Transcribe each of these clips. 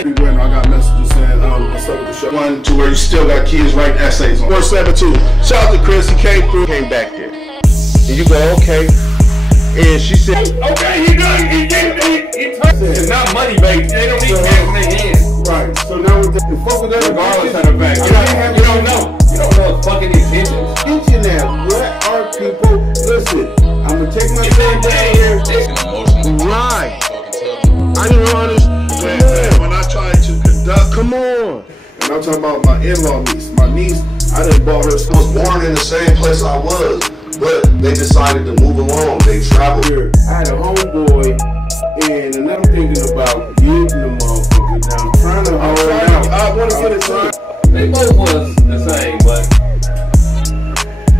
When I got messages saying, what's up with the show? One to where you still got kids writing essays on 472. Shout out to Chris, he came through, came back there. And you go, okay. And she said, okay, he done, he turned it. It's not money, baby. They don't need cash in their hands. Right. So now with the fuck with that, regardless of the fact, you don't know. You don't know his fucking intentions. Intention now. What are people? Listen, I'm gonna take my time down here. Right. I didn't understand. When I tried to conduct, come on. And I'm talking about my in-law niece. My niece, I done bought her. I was born in the same place I was, but they decided to move along. They traveled here. I had a homeboy, and I'm thinking about getting the motherfucker. Now I'm trying to hold out. I want to get it done. They both was the same, but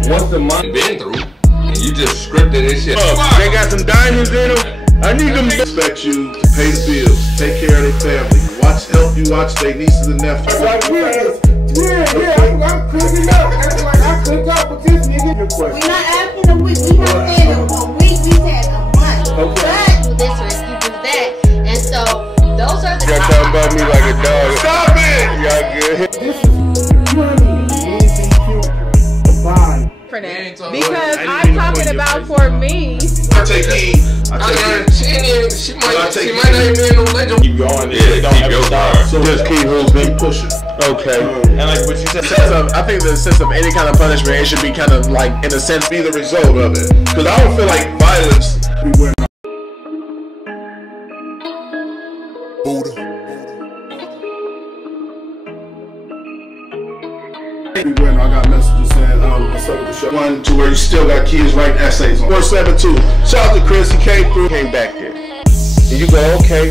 once the money been through, and you just scripted this shit. They got some diamonds in them. I need them to expect you to pay the bills, take care of their family, help you watch their nieces and nephews. I'm cooking up. That's like I cooked up with this nigga. We're not asking a week. We not saying a week. We said a month. But do this or you do that. And so those are the. Y'all talking about me like a dog. Stop it! Y'all good? This is money. For that. Because I'm talking about for me. I take heed. She might not even be in no legend. Keep going. Yeah, don't keep your guard. So just keep moving, pushing. Okay. And like what you said, I think the sense of any kind of punishment, it should be kind of like, in a sense, Be the result of it. Because I don't feel like violence. When I got messages saying, what's up with the show? One to where you still got kids writing essays on 472. Shout out to Chris, he came through, came back there. And you go, okay.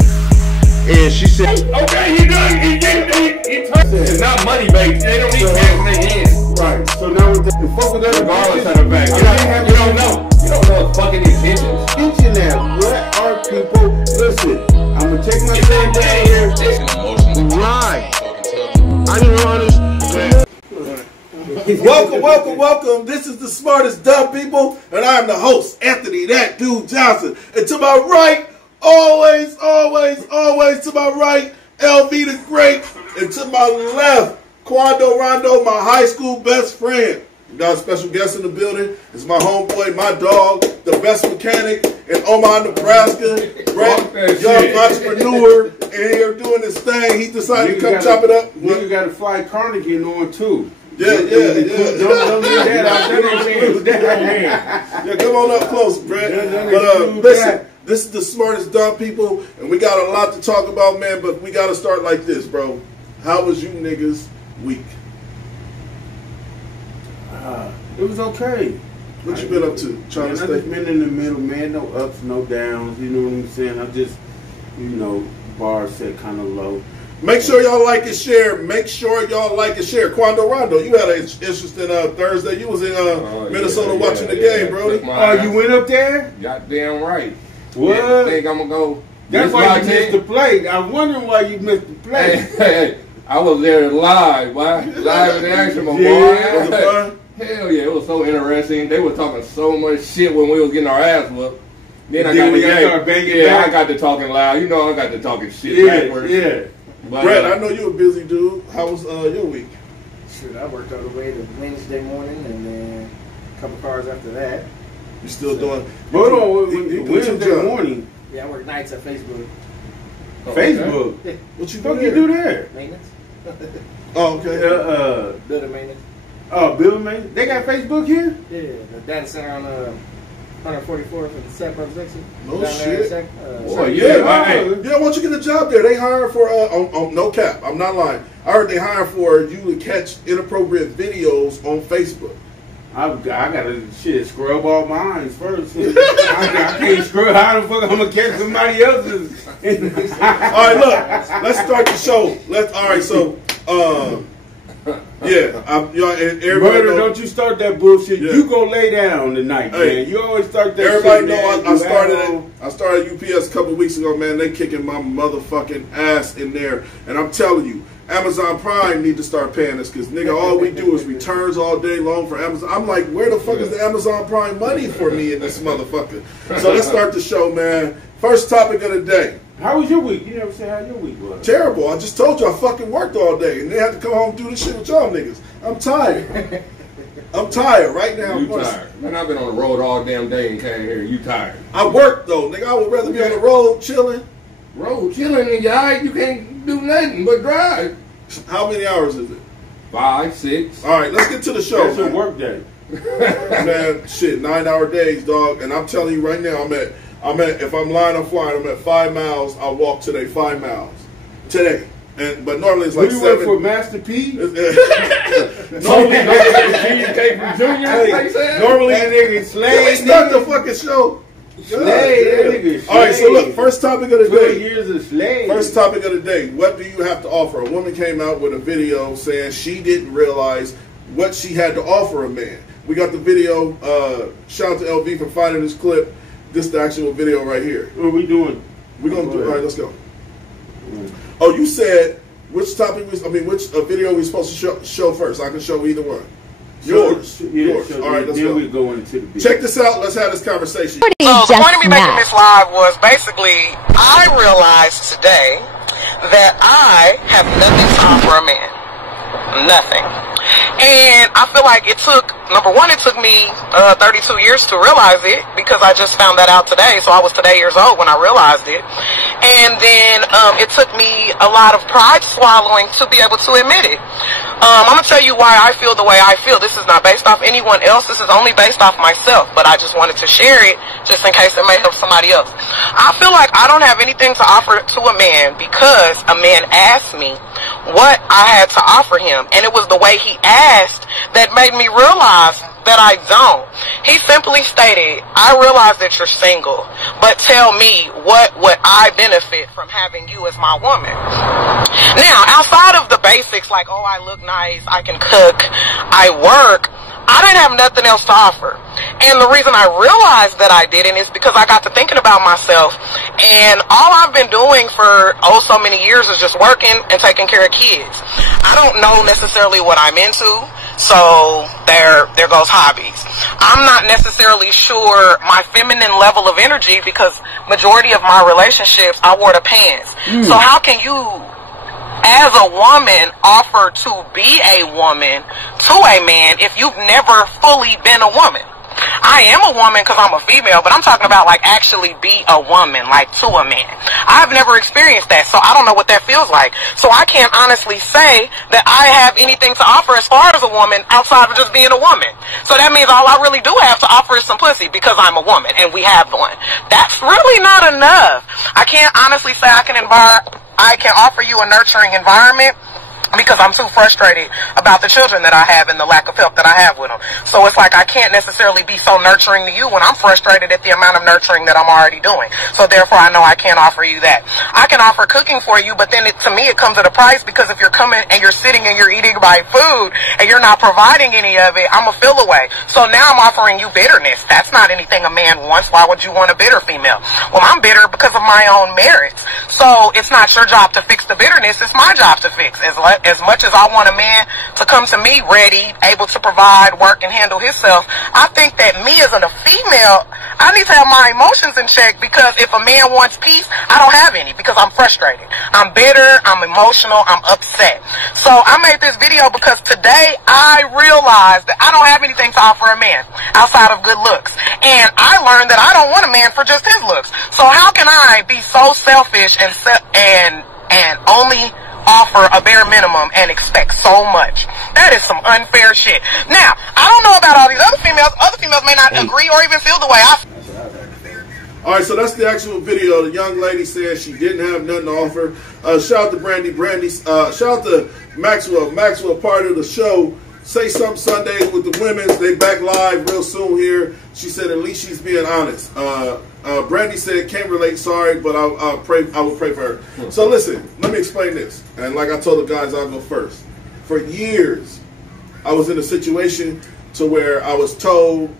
And she said, okay, he done, he turned it. It's not money, baby. They don't need cash in their hands. Right. So now with the fuck with that, regardless of the fact, you don't know. You don't know his fucking intentions. Intention now. What are people? Listen, I'm gonna take my time down here. Right. I didn't understand. Welcome. This is the smartest dumb people, and I am the host, Anthony That Dude Johnson. And to my right, always to my right, LV the Great, and to my left, Quando Rondo, my high school best friend. We got a special guest in the building. It's my homeboy, my dog, the best mechanic in Omaha, Nebraska. Great young entrepreneur, and here doing this thing. He decided to come chop it up. You got to fly Carnegie on too. Yeah. Don't leave that out. Yeah, come on up close, Brett. But listen, this is the smartest dumb people, and we got a lot to talk about, man. But we got to start like this, bro. How was you niggas' week? It was okay. What you been up to? Trying to stay? I've just been in the middle, man. No ups, no downs. You know what I'm saying? I just, bar set kind of low. Make sure y'all like and share. Quando Rondo, you had an interesting Thursday. You was in Minnesota watching the game, bro. Oh, you went up there? Goddamn right. What? Yeah, I think I'm gonna go. That's why you missed the play. I'm wondering why you missed the play. Hey, I was there live, boy. Live in action, my boy. Was it fun? Hell yeah, it was so interesting. They were talking so much shit when we was getting our ass whooped. Then I got the game. I got to talking loud. I got to talking shit backwards. Yeah. But, Brett, I know you a busy dude. How was your week? Shit, I worked all the way to Wednesday morning, and then a couple cars after that. You still doing? Hold on, Wednesday morning. Yeah, I work nights at Facebook. Facebook? Yeah. What you do there? Maintenance. Oh, okay. Building maintenance. Oh, building maintenance. They got Facebook here? Yeah, the data center on 144th and Sackbrook section. No shit. Yeah, why don't you get a job there? They hire for no cap. I'm not lying. I heard they hire for you to catch inappropriate videos on Facebook. I gotta scrub all mine first. I can't scrub. How the fuck I'm gonna catch somebody else's? All right, look. Let's start the show. Everybody know, don't you start that bullshit. Yeah. You go lay down tonight, man. You always start that everybody shit, know man. I started UPS a couple weeks ago, man. They kicking my motherfucking ass in there. And I'm telling you, Amazon Prime need to start paying us because, nigga, all we do is returns all day long for Amazon. I'm like, where the fuck is the Amazon Prime money for me in this motherfucker? So let's start the show, man. First topic of the day. How was your week? You never said how your week was. Terrible. I just told you I fucking worked all day, and they had to come home and do this shit with y'all niggas. I'm tired. I'm tired right now. You tired? Man, I've been on the road all damn day and came here. You tired? I work though, nigga. I would rather be on the road chilling. Road chilling, and you can't do nothing but drive. How many hours is it? 5, 6. All right, let's get to the show. That's your work day. Man, shit, 9-hour days, dog. And I'm telling you right now, I'm at. If I'm lying, I'm flying. I'm at 5 miles. I walked today 5 miles today. But normally it's like 7. You work for Master P? Normally, came from Junior. Normally, that nigga Slade. Can we start the fucking show? Slade, that nigga Slade. All right, so look, first topic of the 12 day. years of Slade. First topic of the day. What do you have to offer? A woman came out with a video saying she didn't realize what she had to offer a man. We got the video. Shout out to LV for finding this clip. This is the actual video right here. What are we doing? We're gonna do. All right, let's go. Oh, you said which topic was? I mean, which video we supposed to show first? I can show either one. Yours. Yours. All right, let's go. We go into the video. Check this out. Let's have this conversation. So the point of me making this live was basically I realized today that I have nothing to offer a man. Nothing. And I feel like it took, number one, it took me 32 years to realize it because I just found that out today. So I was today years old when I realized it. And then it took me a lot of pride swallowing to be able to admit it. I'm going to tell you why I feel the way I feel. This is not based off anyone else. This is only based off myself. But I just wanted to share it just in case it may help somebody else. I feel like I don't have anything to offer to a man because a man asked me what I had to offer him. And it was the way he asked that made me realize that I don't. He simply stated, I realize that you're single, but tell me what would I benefit from having you as my woman? Now, outside of the basics like, oh, I look nice, I can cook, I work, I didn't have nothing else to offer. And the reason I realized that I didn't is because I got to thinking about myself. And all I've been doing for so many years is just working and taking care of kids. I don't know necessarily what I'm into. So there goes hobbies. I'm not necessarily sure my feminine level of energy because majority of my relationships I wore the pants. So how can you as a woman offer to be a woman to a man if you've never fully been a woman? I am a woman because I'm a female, but I'm talking about like actually be a woman, like to a man. I've never experienced that, so I don't know what that feels like. So I can't honestly say that I have anything to offer as far as a woman outside of just being a woman. So that means all I really do have to offer is some pussy because I'm a woman and we have one. That's really not enough. I can't honestly say I can offer you a nurturing environment because I'm too frustrated about the children that I have and the lack of help that I have with them. So it's like I can't necessarily be so nurturing to you when I'm frustrated at the amount of nurturing that I'm already doing. So therefore I know I can't offer you that. I can offer cooking for you, but then to me it comes at a price because if you're coming and you're sitting and you're eating my food and you're not providing any of it, I'm a feel away. So now I'm offering you bitterness. That's not anything a man wants. Why would you want a bitter female? Well, I'm bitter because of my own merits. So it's not your job to fix the bitterness. It's my job to fix. As much as I want a man to come to me ready, able to provide, work, and handle himself, I think that me as a female, I need to have my emotions in check because if a man wants peace, I don't have any because I'm frustrated. I'm bitter, I'm emotional, I'm upset. So I made this video because today I realized that I don't have anything to offer a man outside of good looks. And I learned that I don't want a man for just his looks. So how can I be so selfish and only offer a bare minimum and expect so much? That is some unfair shit. Now, I don't know about all these other females. Other females may not agree or even feel the way I feel. All right, so that's the actual video. The young lady said she didn't have nothing to offer. Shout out to Brandy. Shout out to Maxwell. Maxwell, part of the show. Say Something Sundays with the women's. They back live real soon here. She said at least she's being honest. Brandy said can't relate. Sorry, but I will pray for her. So listen, let me explain this. And like I told the guys, I'll go first. For years, I was in a situation to where I was told,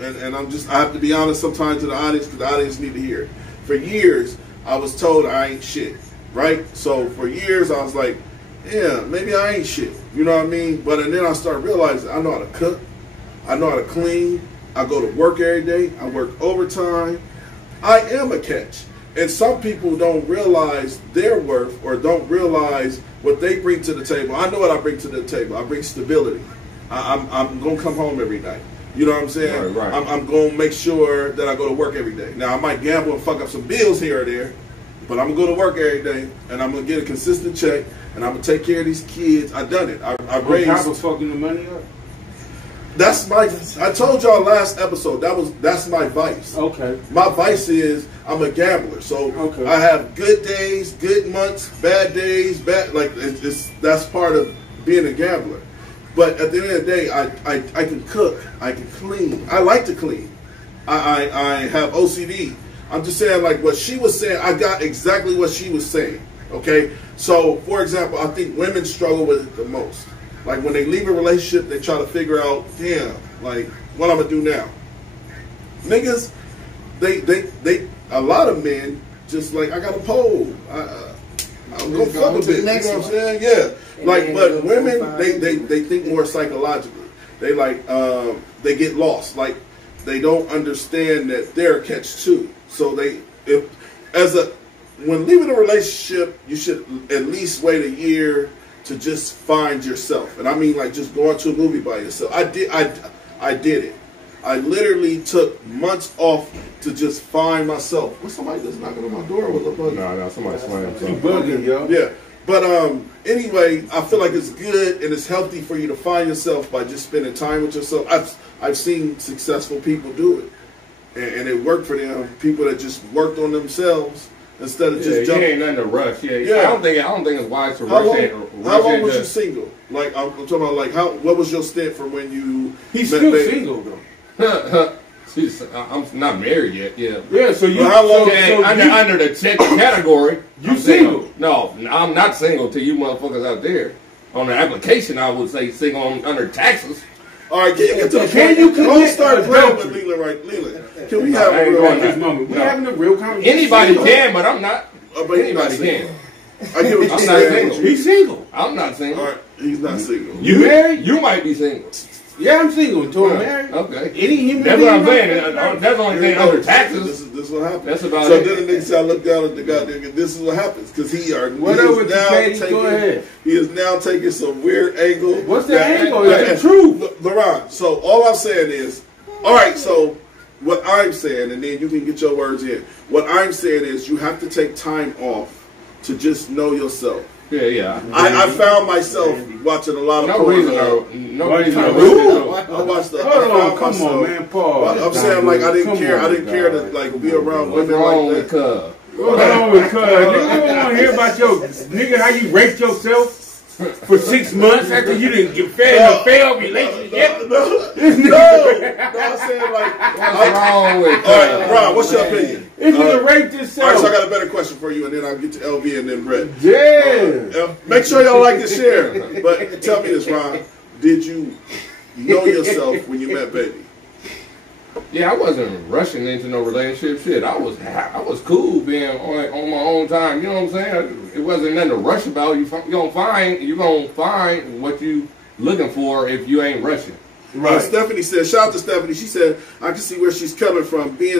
and I have to be honest sometimes to the audience because the audience need to hear it. For years, I was told I ain't shit. Right? So for years, I was like, yeah, maybe I ain't shit. You know what I mean? But and then I started realizing I know how to cook. I know how to clean. I go to work every day. I work overtime. I am a catch. And some people don't realize their worth or don't realize what they bring to the table. I know what I bring to the table. I bring stability. I'm going to come home every night. You know what I'm saying? Right. I'm going to make sure that I go to work every day. Now, I might gamble and fuck up some bills here or there, but I'm going to go to work every day, and I'm going to get a consistent check, and I'm going to take care of these kids. I've done it. I raised... On top of fucking the money up? That's my... I told y'all last episode, that's my vice. Okay. My vice is I'm a gambler. So I have good days, good months, bad days, bad... Like, that's part of being a gambler. But at the end of the day, I can cook. I can clean. I like to clean. I have OCD. I'm just saying, like, what she was saying, I got exactly what she was saying. Okay? So, for example, I think women struggle with it the most. Like, when they leave a relationship, they try to figure out, damn, like, what I'm going to do now. Niggas, a lot of men just like, I got a pole. I'm going to fuck a bitch. You know what I'm saying? Yeah. Like, but women, they think more psychologically. They like, they get lost. Like, they don't understand that they're a catch-2. So when leaving a relationship, you should at least wait a year to just find yourself. And I mean, like, just going to a movie by yourself. I did it. I literally took months off to just find myself. Was somebody just knocking on my door with a buggy? No, somebody slammed something. Bugging, yo. Yeah. But anyway, I feel like it's good and it's healthy for you to find yourself by just spending time with yourself. I've seen successful people do it, and it worked for them. People that just worked on themselves instead of just jumping. You ain't nothing to rush. Yeah. I don't think it's wise to rush it. How long was you single? Like, I'm talking about, like, what was your stint from when you? He's still single though. I'm not married yet. Yeah. Yeah. So you? Well, how long? Under the category, you single? No, I'm not single to you motherfuckers out there. On the application, I would say single under taxes. All right, can you don't start playing with Leland, right? Leland, can we have a real moment? We're having a real conversation. Anybody can, but I'm not. But anybody can. I get what you're saying. Not single. He's single. I'm not single. All right, he's not single. You married? You might be single. Yeah, I'm single until I'm married. Okay. That's what I'm saying. That's the only thing under taxes. This is what happens. That's about so it. So then the nigga say, I look down at the goddamn, this is what happens. Because he is now taking some weird angle. What's the angle? It's the truth. LaRon, so all I'm saying is, all right, so what I'm saying, and then you can get your words in. What I'm saying is you have to take time off to just know yourself. Yeah. I found myself watching a lot of no reason. I watched the. Come on, man, Paul. I'm saying, like, I didn't care to like be around women like that. What's wrong with cuz? Nigga, you don't want to hear about your nigga how you raped yourself for 6 months after you didn't get fed in a failed relationship. No, I'm saying, like, what's wrong with all right, Ron, what's your opinion? If you raped yourself. All right, so I got a better question for you, and then I'll get to LB and then Brett. Yeah. Make sure y'all like to share. But tell me this, Ron. Did you know yourself when you met Baby? Yeah, I wasn't rushing into no relationship shit. I was cool being on my own time. You know what I'm saying? It wasn't nothing to rush about. You gonna find what you looking for if you ain't rushing. Right. Stephanie said, shout out to Stephanie. She said, I can see where she's coming from. Being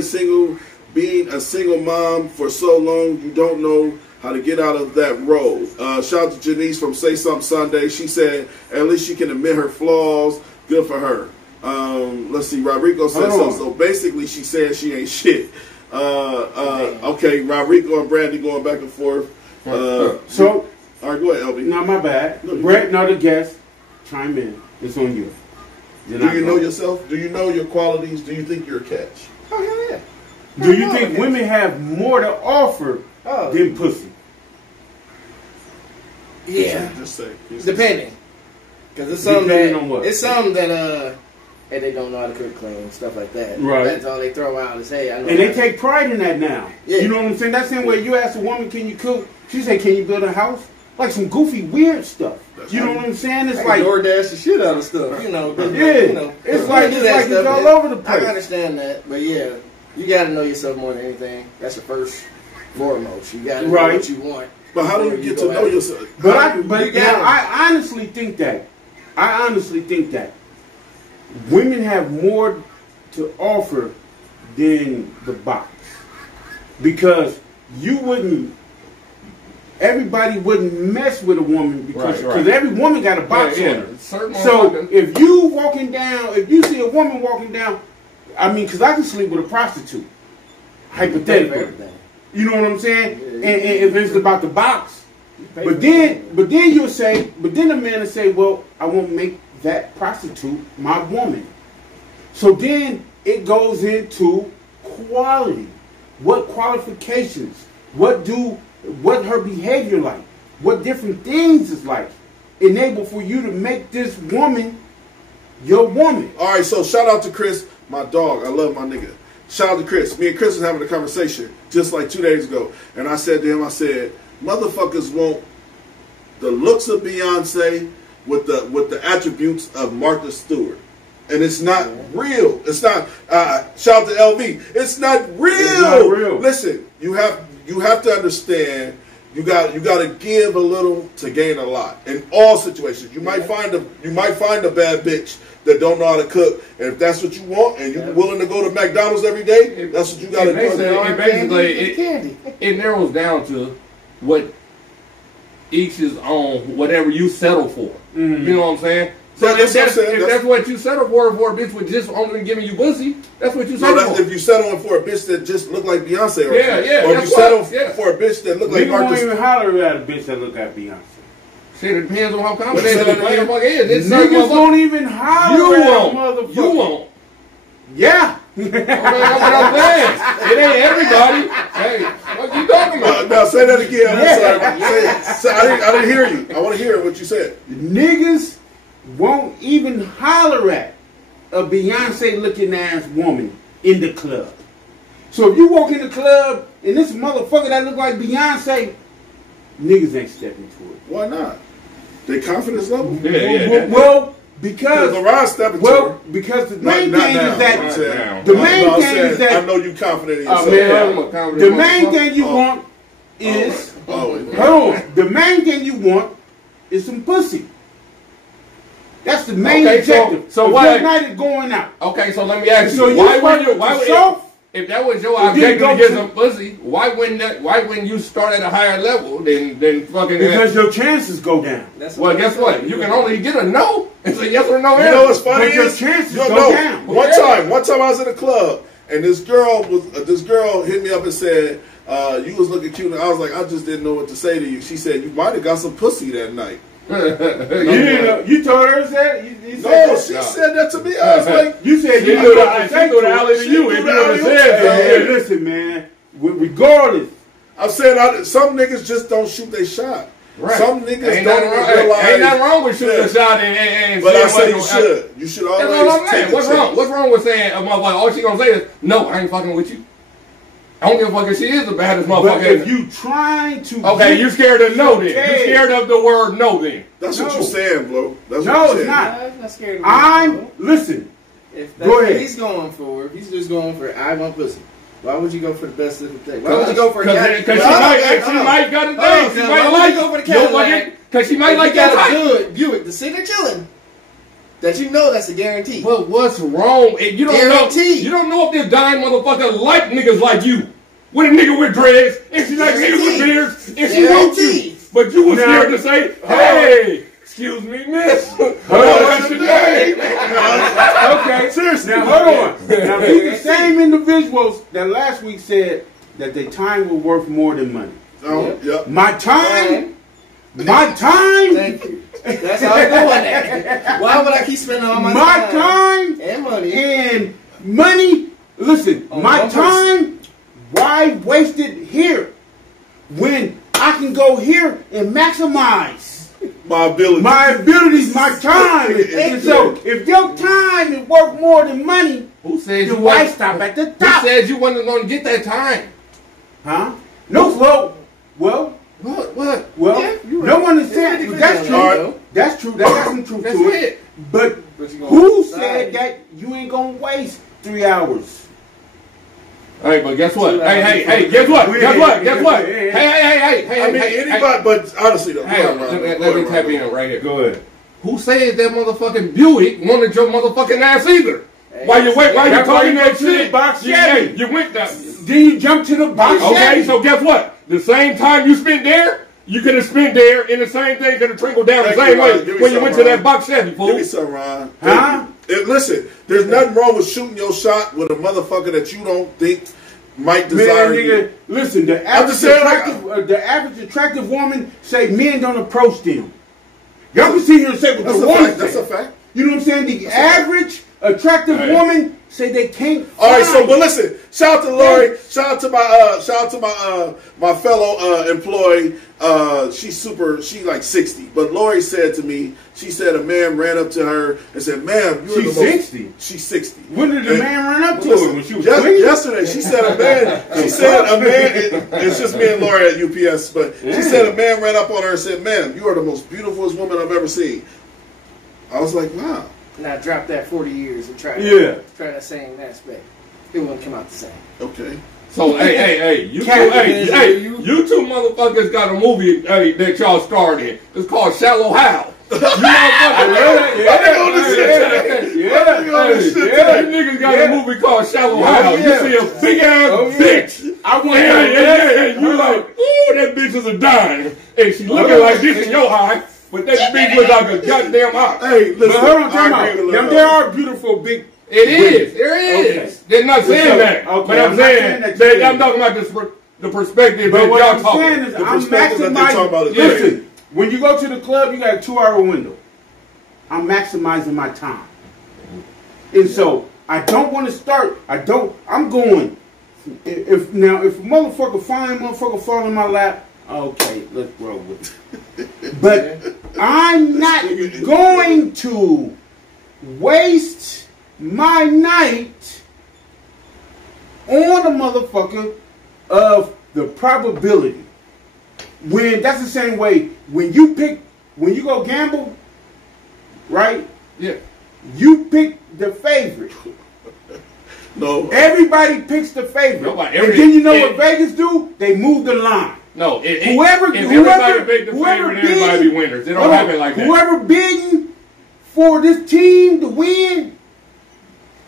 a single mom for so long, you don't know how to get out of that role. Shout out to Janice from Say Something Sunday. She said, at least she can admit her flaws. Good for her. Let's see, Rodrigo said so. So basically, she said she ain't shit. Okay, Rodrigo and Brandy going back and forth. So, all right, go ahead, LB. No, my bad. No, Brett, no, the guest, chime in. It's on you. Do you know yourself? Do you know your qualities? Do you think you're a catch? Oh, yeah. Do you think women have more to offer than pussy? Yeah. Just say. Depending. Because it's something that hey, they don't know how to cook, clean, stuff like that. Right. That's all they throw out and say. I know and they take pride in that now. Yeah. You know what I'm saying? That's the same way you ask a woman, can you cook? She say, can you build a house? Like some goofy, weird stuff. You know what I'm saying? It's like DoorDash the shit out of stuff. You know. Yeah. You know, it's all over the place. I understand that, but yeah, you got to know yourself more than anything. That's the first foremost. You got to know what you want. But how do you get to know yourself? But I honestly think that. Women have more to offer than the box. Because everybody wouldn't mess with a woman because every woman got a box on her. So if you walking down, if you see a woman walking down, I mean, because I can sleep with a prostitute, hypothetically. You know what I'm saying? And if it's about the box, but then you'll say, but then a man will say, well, I won't make that prostitute my woman. So then it goes into quality. What qualifications? What her behavior like? What different things is like? Enable for you to make this woman your woman. All right, so shout out to Chris, my dog. I love my nigga. Shout out to Chris. Me and Chris was having a conversation just like 2 days ago. And I said to him, I said, motherfuckers want the looks of Beyonce with the attributes of Martha Stewart. And it's not real. It's not, shout out to LV. It's not real. It's not real. Listen, you have to understand, you got to give a little to gain a lot. In all situations. You might find a bad bitch that don't know how to cook, and if that's what you want, and you're willing to go to McDonald's every day, that's what you got to do. Basically, it narrows down to what each is on, whatever you settle for. You know what I'm saying? So if that's what you settle for a bitch with just only giving you pussy, that's what you settle for. If you settling for a bitch that just look like Beyonce, or or if you settle for a bitch that look like Martha. Niggas won't even holler at a bitch that look like Beyonce. Shit, it depends on how confident the motherfucker is. Niggas won't even holler at a motherfucker. You won't. Yeah. That's what I'm saying. It ain't everybody. Hey, what you talking about? Now say that again. I'm sorry. I didn't hear you. I want to hear what you said. Niggas won't even holler at a Beyonce looking ass woman in the club. So if you walk in the club and this motherfucker that look like Beyonce, niggas ain't stepping to it. Why not? Their confidence level? Well, because the because the main thing is that I know you confident in yourself. The main thing you want is the main thing you want is some pussy. That's the main objective. So why night is going out? Okay, so let me ask you, if that was your objective to get some pussy, why wouldn't you start at a higher level than fucking? Because your chances go down. Well, guess what? You can only get a no. It's a yes or no answer. You know what's funny? But your chances go down. One time I was in a club and this girl hit me up and said, "You was looking cute," and I was like, "I just didn't know what to say to you." She said, "You might have got some pussy that night." You told her that? She said that to me. I was like, you said you threw the alley to you. If you never said, listen, man, regardless. I'm saying some niggas just don't shoot their shot. Right. Some niggas don't realize. Ain't nothing wrong with shooting a shot and but I say you should. You should always take a chance. What's wrong? What's wrong with saying a motherfucker, all she gonna say is, no, I ain't fucking with you. I don't give a fuck if she is the baddest motherfucker. But if you trying to you scared of no then. You scared of the word no then. That's what you're saying, bro. That's no, what you're it's not. I'm not scared of listen. If that's what he's going for, if he's just going for I want pussy, why would you go for the best little thing? Why would you go for because she might got a thing. She might like go for the Cadillac. Because she might like that type. Good Buick, the sitting chilling. That you know that's a guarantee. But what's wrong? You don't know. You don't know if this dying motherfucker like niggas like you. With a nigga with dreads, and she like niggas with beards, and she wants you. But you was scared to say, hey, excuse me, miss. What's your name? Okay, seriously. Now hold on. Now these the same individuals that last week said that their time was worth more than money. Yep. My time. Thank you. That's how I'm doing that. Why would I keep spending all my time and money? And money. Listen, my time. Why waste it here when I can go here and maximize my abilities, my time? And so, if your time is worth more than money, who said then why stop at the top? Who said you wasn't going to get that time? Huh? No. What? Well, yeah, no one is saying that's true. That's true. That got some truth to it. But who said that you ain't gonna waste 3 hours? Hey, but guess what? Hey, guess what? Hey. I mean, anybody, but honestly, though. Let me tap in right here. Go ahead. Who said that motherfucking Buick wanted your motherfucking ass either? While you talking that shit, box you went down. Then you jump to the box. Okay, so guess what? The same time you spent there, you could have spent there, and the same thing could have trickled down the same way when you went to that box Chevy, fool. Give me some, Ron. Huh? Listen, there's nothing wrong with shooting your shot with a motherfucker that you don't think might desire you. Listen, the average attractive woman say men don't approach them. Y'all can sit here and say what the woman. That's a fact. You know what I'm saying? The average attractive woman say they can't. All right, so but listen, shout out to Lori, shout out to my fellow employee. She's like 60, but Lori said to me, she said a man ran up to her and said, "Ma'am, you're she's 60. She's 60. When did the man run up to her? When she was yesterday, she said a man. She said a man. It's just me and Lori at UPS, but she said a man ran up on her and said, "Ma'am, you are the most beautifulest woman I've ever seen." I was like, wow. Now drop that 40 years and try that same aspect. It wouldn't come out the same. Okay. So hey, you two motherfuckers got a movie that y'all starred in. It's called Shallow Hal. You niggas got a movie called Shallow Hal. You see a big ass bitch. I want you like, ooh, that bitch is a dime, and she looking like this in your eye. But that bitch look like a goddamn eye. Hey, listen, hold on, time out. There are beautiful big. It is. There is. Okay. They're not saying that. Okay. But I'm saying I'm talking about the perspective that y'all talking. Is I'm maximizing. Listen, when you go to the club, you got a 2-hour window. I'm maximizing my time, and so I don't want to start. I'm going. If a fine motherfucker fall in my lap. Okay, let's roll with it. But I'm not going to waste my night on a motherfucker of the probability. When that's the same way when you go gamble, right? Yeah. You pick the favorite. No. Everybody picks the favorite. And then you know what Vegas do? They move the line. No, everybody pick the favorite, everybody be winners. It don't happen like that. Whoever bidding for this team to win,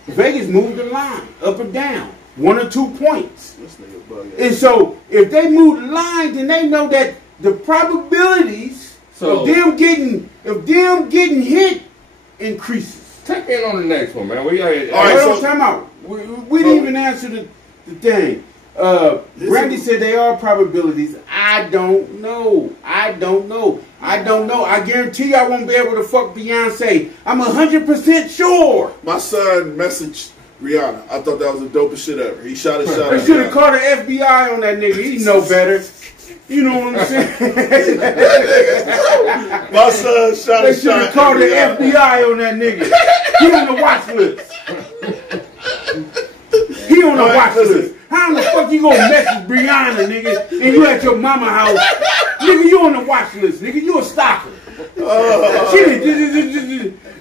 Vegas move the line up or down, 1 or 2 points. And so if they move the line, then they know that the probabilities of them getting hit increases. Take me in on the next one, man. All right, time out. We didn't even answer the thing. Brandy said they are probabilities. I don't know. I guarantee you I won't be able to fuck Beyonce. I'm 100% sure. My son messaged Rihanna. I thought that was the dopest shit ever. He shot his shot. They should have called the FBI on that nigga. He know better. You know what I'm saying? My son shot his shot. They should have called the FBI on that nigga. He on the watch list. He on the watch list. How in the fuck you gonna message Brianna, nigga, and you at your mama house? Nigga, you on the watch list, nigga. You a stalker.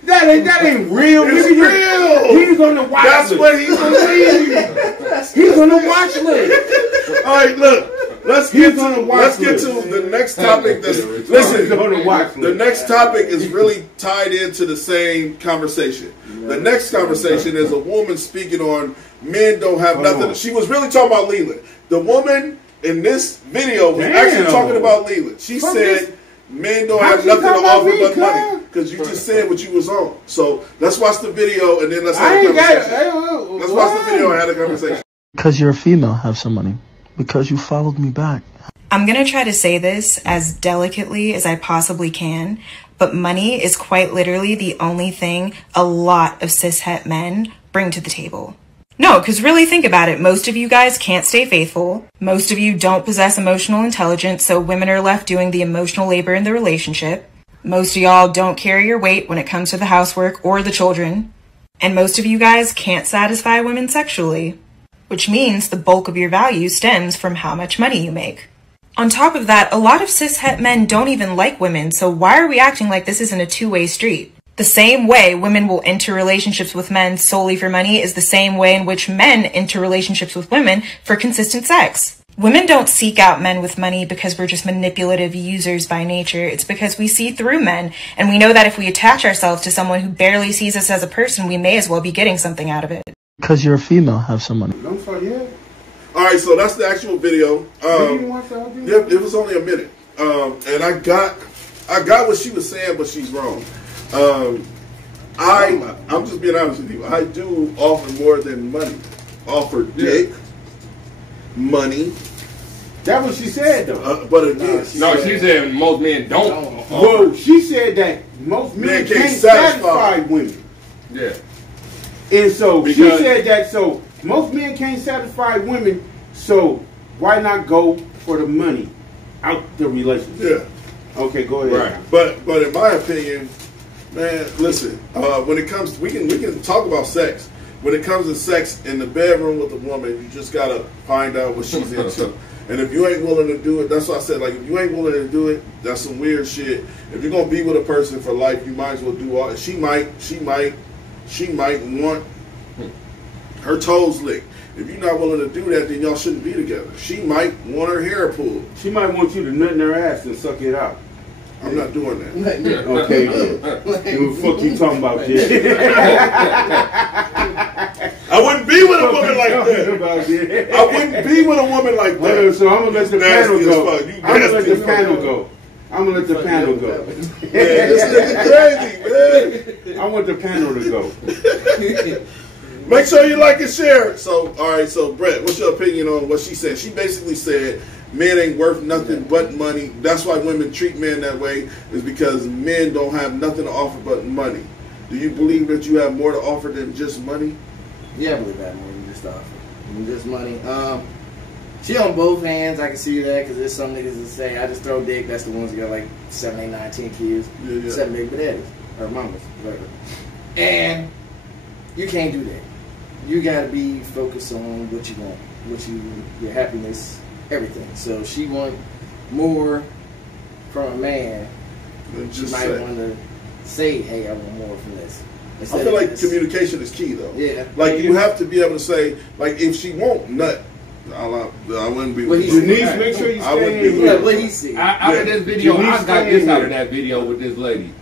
That ain't real, it's nigga. Real. He's on the watch list. That's what he believes. He's on the watch list. All right, look. Let's get to the next topic. The next topic is really tied into the same conversation. The next conversation is a woman speaking on men don't have nothing. She was really talking about Leland. The woman in this video was actually talking about Leland. She said men don't have nothing to offer but money because you just said what you was on. So let's watch the video and then let's have a conversation. Let's watch the video and have a conversation. Because you're a female, have some money. Because you followed me back. I'm going to try to say this as delicately as I possibly can, but money is quite literally the only thing a lot of cishet men bring to the table. No, because really think about it. Most of you guys can't stay faithful. Most of you don't possess emotional intelligence, so women are left doing the emotional labor in the relationship. Most of y'all don't carry your weight when it comes to the housework or the children. And most of you guys can't satisfy women sexually, which means the bulk of your value stems from how much money you make. On top of that, a lot of cishet men don't even like women, so why are we acting like this isn't a two-way street? The same way women will enter relationships with men solely for money is the same way in which men enter relationships with women for consistent sex. Women don't seek out men with money because we're just manipulative users by nature. It's because we see through men, and we know that if we attach ourselves to someone who barely sees us as a person, we may as well be getting something out of it. Because you're a female, have some money. Alright, so that's the actual video. Yeah, it was only a minute. And I got what she was saying, but she's wrong. I'm just being honest with you. I do offer more than money. Offer dick, money. That's what she said, though. But again, she said most men don't. Well, she said that most men can't satisfy women. Yeah. And so she said that, so most men can't satisfy women, so why not go for the money out the relationship? Yeah. Okay, go ahead. Right. But in my opinion, man, listen, when it comes, we can talk about sex. When it comes to sex in the bedroom with a woman, you just gotta find out what she's into. And if you ain't willing to do it, that's what I said. Like, if you ain't willing to do it, that's some weird shit. If you're gonna be with a person for life, you might as well do all. She might want her toes licked. If you're not willing to do that, then y'all shouldn't be together. She might want her hair pulled. She might want you to nut in her ass and suck it out. I'm not doing that. Okay, then. What the fuck you talking about, kid? I wouldn't be with a woman like that. I wouldn't be with a woman like that. So I'm gonna let the panel go. I'm gonna let the panel go. I'm gonna let the panel go. Man, this nigga crazy, man. I want the panel to go. Make sure you like and share. So, all right. So, Brett, what's your opinion on what she said? She basically said men ain't worth nothing but money. That's why women treat men that way, is because men don't have nothing to offer but money. Do you believe that you have more to offer than just money? Yeah, I believe that more than just offer. Just money. She on both hands. I can see that, because there's some niggas that say, I just throw dick. That's the ones that got like 7, 8, 9, 10 kids. Yeah. 7 big daddies. Or mamas. Whatever. And you can't do that. You gotta be focused on what you want. Your happiness, everything. So she want more from a man. She might want to say, hey, I want more from this. I feel like communication is key, though. Yeah. Like, you have to be able to say, like, if she won't nut, I wouldn't be with you. Denise, make sure you stay in. What he said. Out of this video, I got this out of that video with this lady.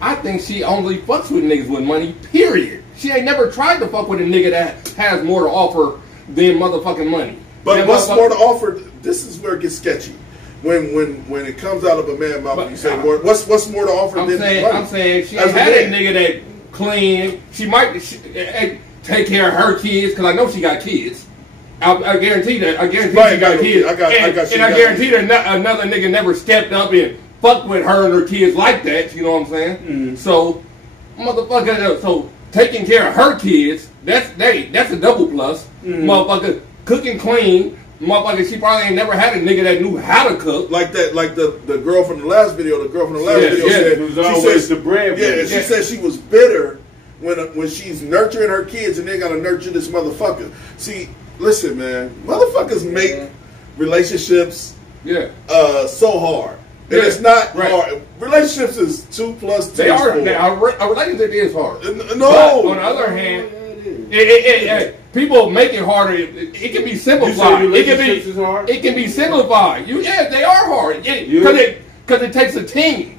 I think she only fucks with niggas with money, period. She ain't never tried to fuck with a nigga that has more to offer than motherfucking money. But what's more to offer? This is where it gets sketchy. When it comes out of a man's mouth, you say more. What's more to offer than money? I'm saying she ain't had a nigga that clean. She might take care of her kids, because I know she got kids. I guarantee that. I guarantee she got kids. I guarantee that another nigga never stepped up and fucked with her and her kids like that. You know what I'm saying? Mm-hmm. So, motherfucker. So taking care of her kids, that's a double plus. Mm-hmm. Motherfucker cooking clean. Motherfucker, she probably ain't never had a nigga that knew how to cook. Like that, like the girl from the last video. The girl from the last video said, it was always the bread. Yeah, she said she was bitter when she's nurturing her kids and they gotta nurture this motherfucker. See, listen, man, motherfuckers make relationships so hard. And it's not hard. Relationships is 2 + 2. They are. A relationship is hard. No. But on the other hand, people make it harder. It can be simplified. It can be simplified. They are hard. Because it takes a team.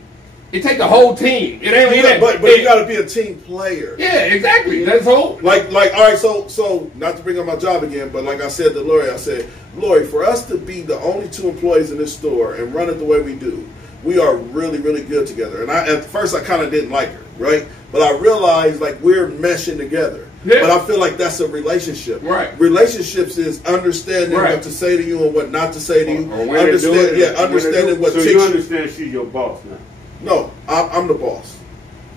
It takes a whole team. It ain't. But you got to be a team player. Yeah, exactly. That's all. Like all right. So not to bring up my job again, but like I said to Lori, I said, Lori, for us to be the only 2 employees in this store and run it the way we do, we are really, really good together. And at first I kind of didn't like her, right? But I realized like we're meshing together. Yeah. But I feel like that's a relationship. Right. Relationships is understanding what to say to you and what not to say to you. Understanding what. So you understand she's your boss now. No, I'm the boss.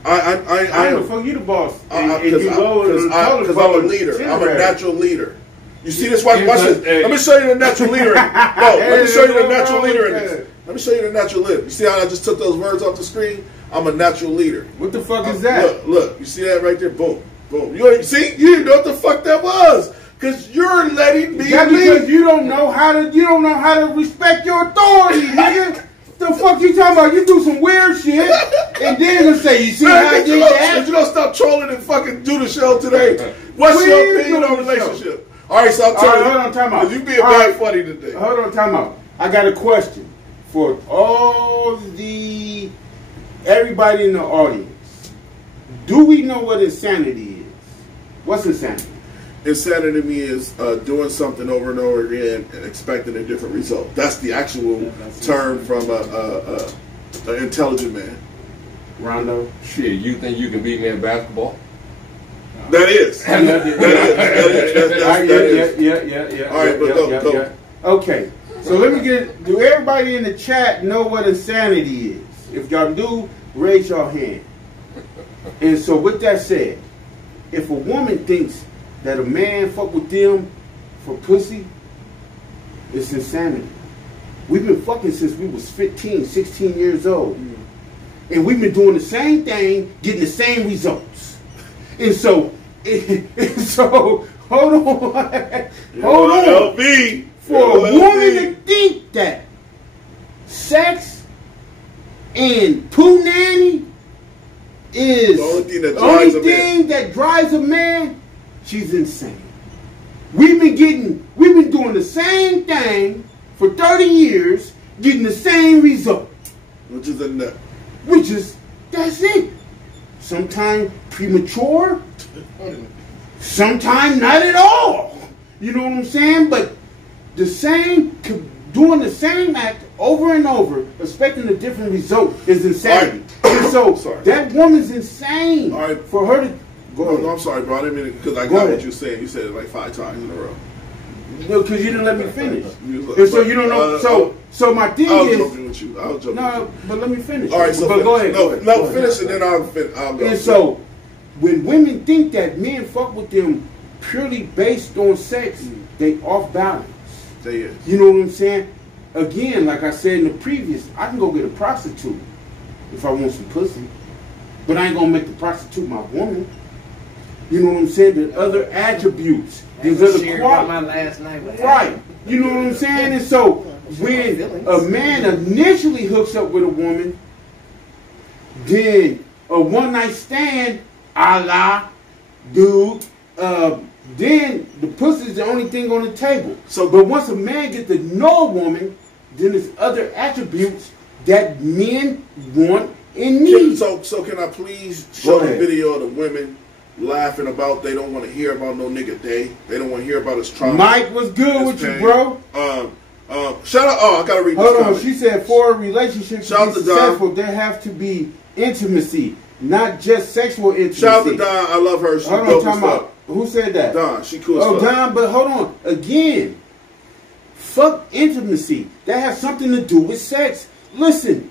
I am. Fuck you, the boss. Because I'm a leader. I'm a natural leader. You see this? Watch this. Let me show you the natural leader. Let me show you the natural leader in this. Let me show you the natural leader. You see how I just took those words off the screen? I'm a natural leader. What the fuck is that? Look. You see that right there? Boom, boom. You didn't know what the fuck that was. Because you're letting me lead. Because you don't know how to respect your authority, nigga. The fuck you talking about? You do some weird shit, and then you say, you see how I did that? You don't stop trolling and fucking do the show today. What's your opinion on relationship? All right, so I'm telling you. Hold on, time out. You being bad funny today. Hold on, time out. I got a question for everybody in the audience. Do we know what insanity is? What's insanity? Insanity to me is doing something over and over again and expecting a different result. That's the actual term from an intelligent man. Rondo? Shit, you think you can beat me in basketball? That is. That is. Yeah. All right, but go. Okay, so let me do everybody in the chat know what insanity is? If y'all do, raise your hand. And so with that said, if a woman thinks that a man fuck with them for pussy, it's insanity. We've been fucking since we was 15, 16 years old. And we've been doing the same thing, getting the same results. And so, hold on. LB. For a woman to think that sex and poo nanny is the only thing that drives a man, she's insane. We've been doing the same thing for 30 years, getting the same result. Which is a nut. That's it. Sometimes premature, sometimes not at all. You know what I'm saying? But doing the same act over and over, expecting a different result is insanity. Right. And so that woman's insane. All right. For her to go ahead. No, I'm sorry, bro. I didn't mean it because I got what you're saying. You said it like 5 times in a row. No, because you didn't let me finish. And so you don't know. So my thing is. I was joking with you. No, but let me finish. All right, so go ahead. No, finish and then I'll go. And so when women think that men fuck with them purely based on sex, they off balance. They is. You know what I'm saying? Again, like I said in the previous, I can go get a prostitute if I want some pussy, but I ain't gonna make the prostitute my woman. You know what I'm saying? There's other attributes. There's other qualities. Right. You know what I'm saying? And so when a man initially hooks up with a woman, then a one night stand, a la, dude, then the pussy is the only thing on the table. So, but once a man gets to know a woman, then there's other attributes that men want and need. So can I please show the video of the women laughing about they don't want to hear about no nigga day. They don't want to hear about his trauma. Mike, what's good with you, bro? Shout out. Oh, I gotta read this. Hold on. She said for a relationship to be successful, there have to be intimacy, not just sexual intimacy. Shout out to Don. I love her. She dope as fuck. Who said that? Don. She cool as fuck. Don, but hold on. Again, fuck intimacy. That has something to do with sex. Listen.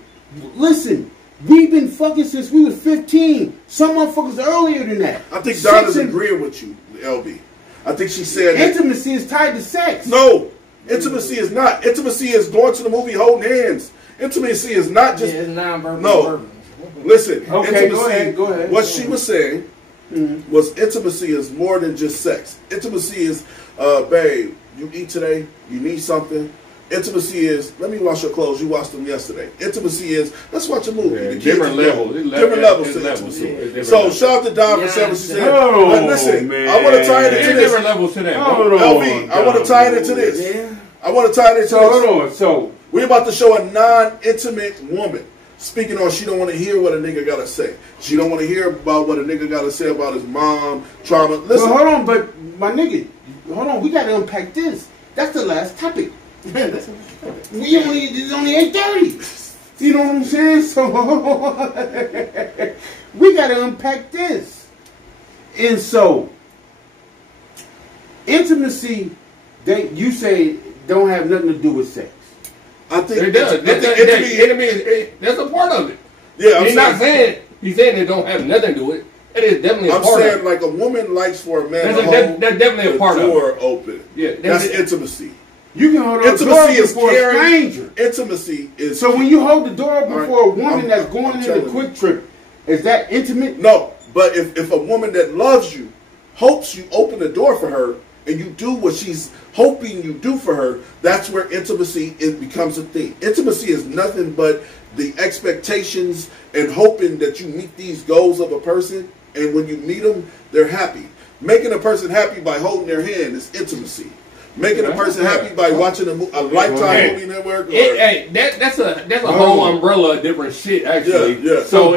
We've been fucking since we was 15. Some motherfuckers earlier than that. I think Don is agreeing with you, LB. I think she said intimacy is tied to sex. No, intimacy is not. Intimacy is going to the movie holding hands. Intimacy is not just it's non-verbal. No, listen. Okay, intimacy, go ahead. What she was saying was intimacy is more than just sex. Intimacy is, babe, you eat today. You need something. Intimacy is, let me wash your clothes. You washed them yesterday. Intimacy is, let's watch a movie. Yeah, different levels. Different levels to intimacy. So shout out to Don for saying what she said. But listen, man. I want to tie it into this. Different levels to that. LB, I want to tie it into this. Yeah. I want to tie it into this. Hold on. So we're about to show a non-intimate woman speaking on she don't want to hear what a nigga got to say. She don't want to hear about what a nigga got to say about his mom, trauma. Listen. Well, hold on, but my nigga, hold on. We got to unpack this. That's the last topic. It's only 8:30. You know what I'm saying? So we got to unpack this. And so intimacy, you say don't have nothing to do with sex. I think it does. That's a part of it. Yeah, He's saying it don't have nothing to do with it. It is definitely a part of it. I'm saying like a woman likes for a man to hold that's definitely a part of it. The door open. Yeah, that's intimacy. You can hold the door before a stranger. Intimacy is. So when you hold the door before a woman that's going into the quick trip, is that intimate? No, but if a woman that loves you hopes you open the door for her and you do what she's hoping you do for her, that's where intimacy becomes a thing. Intimacy is nothing but the expectations and hoping that you meet these goals of a person, and when you meet them, they're happy. Making a person happy by holding their hand is intimacy. Making a person happy by watching a Lifetime movie network. That's a whole umbrella of different shit, actually. Yeah. So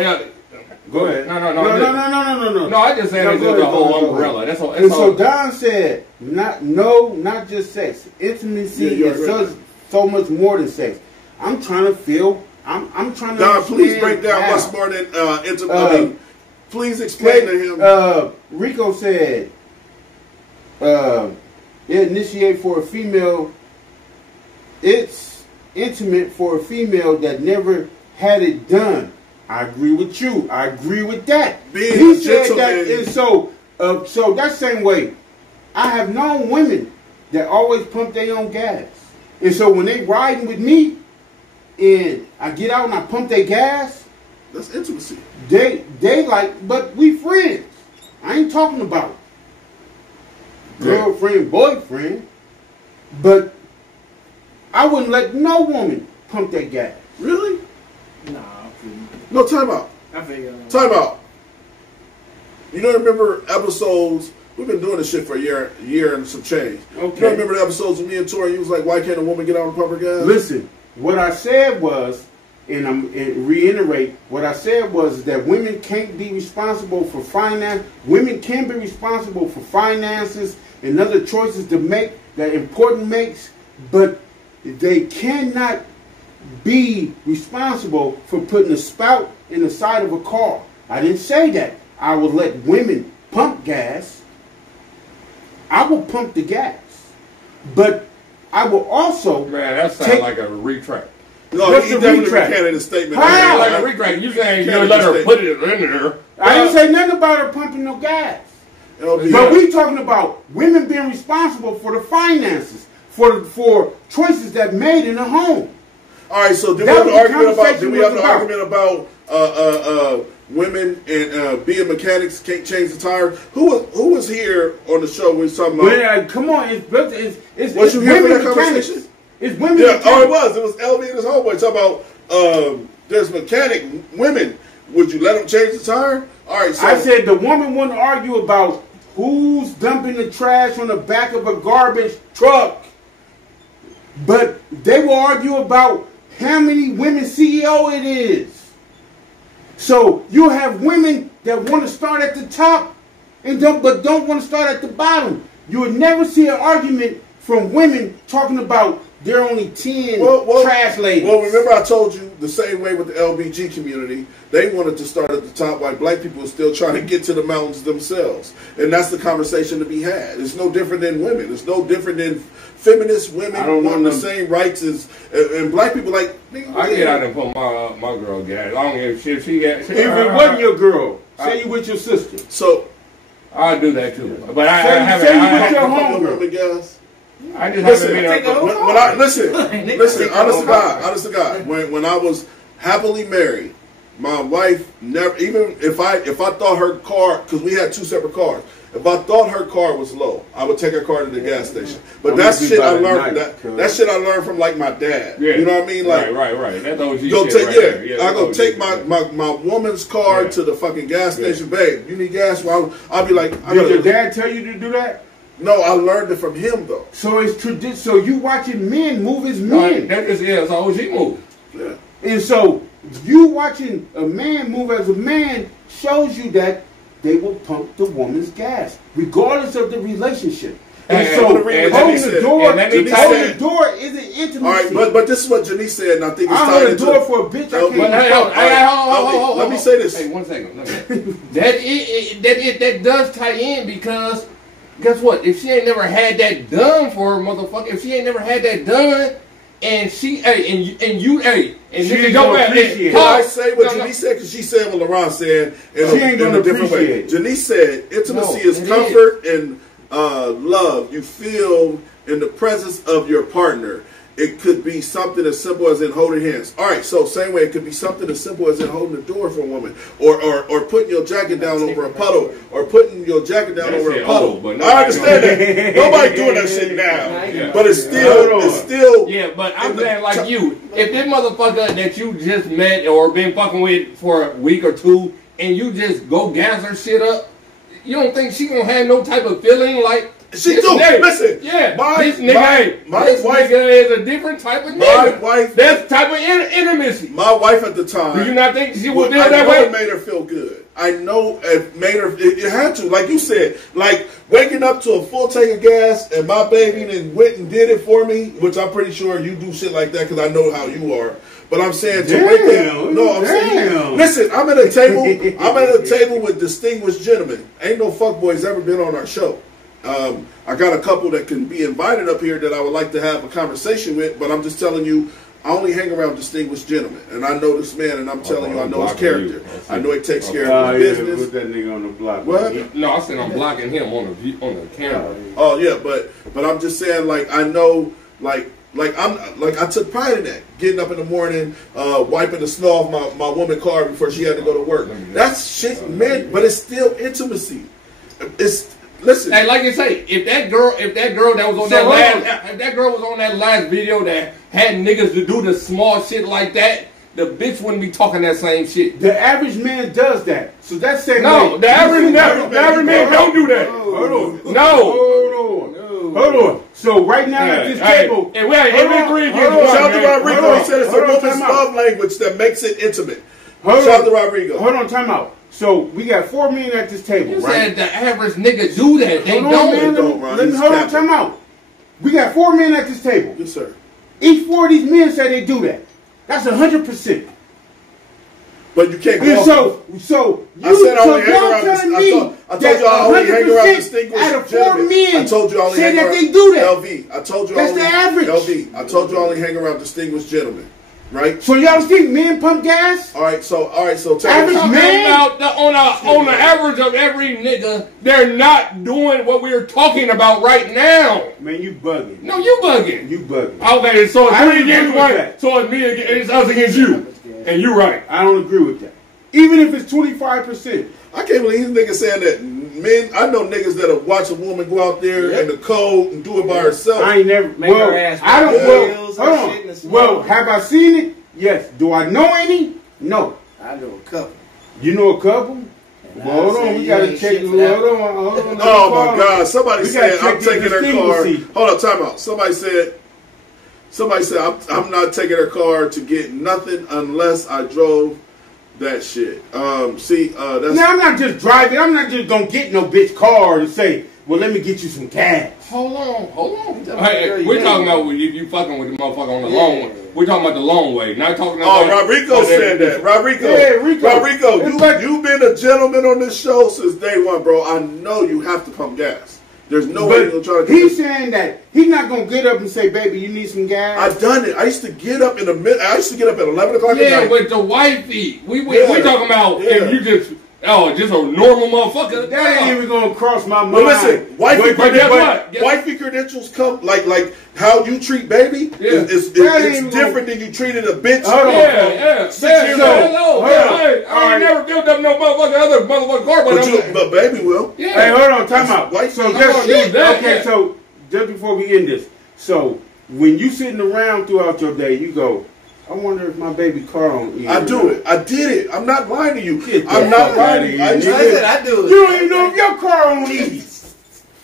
go ahead. No. I just said it's a whole umbrella. That's all. And so Don said, not just sex. Intimacy is so much more than sex. I'm trying to feel. I'm trying to. Don, please break down what's more than intimacy. Please explain to him. Rico said, initiate for a female. It's intimate for a female that never had it done. I agree with you. I agree with that. He said that, and so that same way, I have known women that always pump their own gas, and so when they riding with me, and I get out and I pump their gas, that's intimacy. They like, but we friends. I ain't talking about girlfriend, boyfriend, but I wouldn't let no woman pump that gas. Really? Nah. No, time out. Time out. You don't remember episodes? We've been doing this shit for a year and some change. Okay. You don't remember the episodes of me and Tori? You was like, why can't a woman get out and pump her gas? Listen, what I said was, and reiterate, what I said was that women can't be responsible for finance. Women can be responsible for finances and other choices to make that important makes, but they cannot be responsible for putting a spout in the side of a car. I didn't say that. I will let women pump gas. I will pump the gas. But I will also... Man, that sounds like a retract. No, he definitely recanted his statement. How? Like a retract. You saying you let her put it in there. I didn't say nothing about her pumping no gas. But we talking about women being responsible for the finances, for choices that made in the home. All right, so did we have an argument about women and being mechanics can't change the tire? Who was here on the show when we was talking about? Come on, it's was you here for that conversation? It's women. Yeah, it was. It was LB and his homeboy talking about there's mechanic women. Would you let them change the tire? All right, so I said the woman wouldn't argue about who's dumping the trash on the back of a garbage truck, but they will argue about how many women CEO it is. So you have women that want to start at the top and don't want to start at the bottom. You would never see an argument from women talking about there are only 10 trash ladies. Well, remember I told you the same way with the LBG community. They wanted to start at the top while black people are still trying to get to the mountains themselves. And that's the conversation to be had. It's no different than women. It's no different than feminist women want the same rights as and black people like. I get out and put my girl gas. Long as she if it wasn't your girl, say you with your sister. So I'll do that too. But I haven't. Say you with your homegirl. I just haven't been listen, honest to God, when I was happily married, my wife never, even if I thought her car, because we had 2 separate cars, if I thought her car was low, I would take her car to the gas station. But that's shit I learned. That shit I learned from like my dad. Yeah. You know what I mean? Like right. That's OG go shit take right there. I go take my woman's car to the fucking gas station. Babe, you need gas? Well, I'll be like, did your dad tell you to do that? No, I learned it from him though. So it's tradition. So you watching men move as men. That is it's OG move. Yeah. And so you watching a man move as a man shows you that they will pump the woman's gas, regardless of the relationship. And so holding the door isn't intimacy. All right, but this is what Janice said, and I think it's I hold the door for a bitch. Let me say this. Hey, 1 second. that does tie in because guess what? If she ain't never had that done for her, motherfucker, if she ain't never had that done, and she, and you, she don't appreciate it. I say what Janice said because she said what LaRon said in a different way. Janice said intimacy is comfort and love you feel in the presence of your partner. It could be something as simple as in holding hands. All right, so same way it could be something as simple as in holding the door for a woman, or putting your jacket down over a puddle, or putting your jacket down over a puddle. I understand that. Nobody doing that shit now, but it's still. Yeah, but I'm saying like you, if this motherfucker that you just met or been fucking with for a week or 2, and you just go gas her shit up, you don't think she gonna have no type of feeling like she do? Listen, yeah, this wife is a different type of nigga. That's the type of intimacy. My wife at the time. Do you not think she would feel that way? It made her feel good. I know it made her. It had to, like you said, like waking up to a full tank of gas and my baby then went and did it for me, which I'm pretty sure you do shit like that because I know how you are. But I'm saying to wake up. No, I'm saying. Listen, I'm at a table. I'm at a table with distinguished gentlemen. Ain't no fuckboys ever been on our show. I got a couple that can be invited up here that I would like to have a conversation with, but I'm just telling you, I only hang around distinguished gentlemen, and I know this man, and I'm telling you, I know his character. I know he takes care of his business. Put that nigga on the block. What? No, I said I'm blocking him on the camera. Oh yeah, but I'm just saying, like I know, like I took pride in that. Getting up in the morning, wiping the snow off my woman's car before she had to go to work. That's shit, man. But it's still intimacy. Listen. Hey, like you say, if that girl that was on that last video that had niggas to do the small shit like that, the bitch wouldn't be talking that same shit. The average man does that. So that's saying the average man don't do that. Hold on. So right now at this table, shout out to Rodrigo. He said it's a woman's love language that makes it intimate. Shout out to Rodrigo. Hold on, time out. So we got 4 men at this table, you right? Said the average nigga do that. They don't. Hold on, time out. We got 4 men at this table. Yes, sir. Each 4 of these men say they do that. That's 100%. But you can't go. So I said I only hang around. I told you I only hang around distinguished gentlemen. I told you I only hang around. They do that. LV. I told you that's the average. LV. I told you I only hang around distinguished gentlemen. Right. So y'all think men pump gas? All right. So average man on the average of every nigga, they're not doing what we're talking about right now. Man, you bugging. No, you bugging. You bugging. Okay, so it's 3 against 1. So it's me against it's us against you, and you right. I don't agree with that. Even if it's 25%. I can't believe these niggas saying that men. I know niggas that'll watch a woman go out there in the cold and do it by herself. I ain't never. I don't. Well, have I seen it? Yes. Do I know any? No. I know a couple. You know a couple? Well, hold on, we gotta check. Hold on. Oh my God! Somebody said I'm taking her car. Hold on, time out. Somebody said I'm not taking her car to get nothing unless I drove that shit. That's. Now I'm not just driving. I'm not just gonna get no bitch car to say, well, let me get you some gas. Hold on. Hey, we're talking about if you fucking with the motherfucker on the long way. We're talking about the long way. Not talking about. Oh, Rodrigo said that. Rodrigo, you've been a gentleman on this show since day one, bro. I know you have to pump gas. There's no way you're gonna try to. He's saying that he's not gonna get up and say, "Baby, you need some gas." I've done it. I used to get up at 11 o'clock at night. Yeah, with the wifey. We talking about if you just a normal motherfucker. That ain't even gonna cross my mind. But listen, wifey credentials come like how you treat baby is different than you treated a bitch. Hold on. Yeah. I ain't never built up no other motherfucker car, but baby will. Yeah. Hey, hold on, time out. So just before we end this, so when you sitting around throughout your day, you go, I wonder if my baby car on E. I do it. I did it. I'm not lying to you. I'm not lying to you. I do it. You don't even know if your car on E.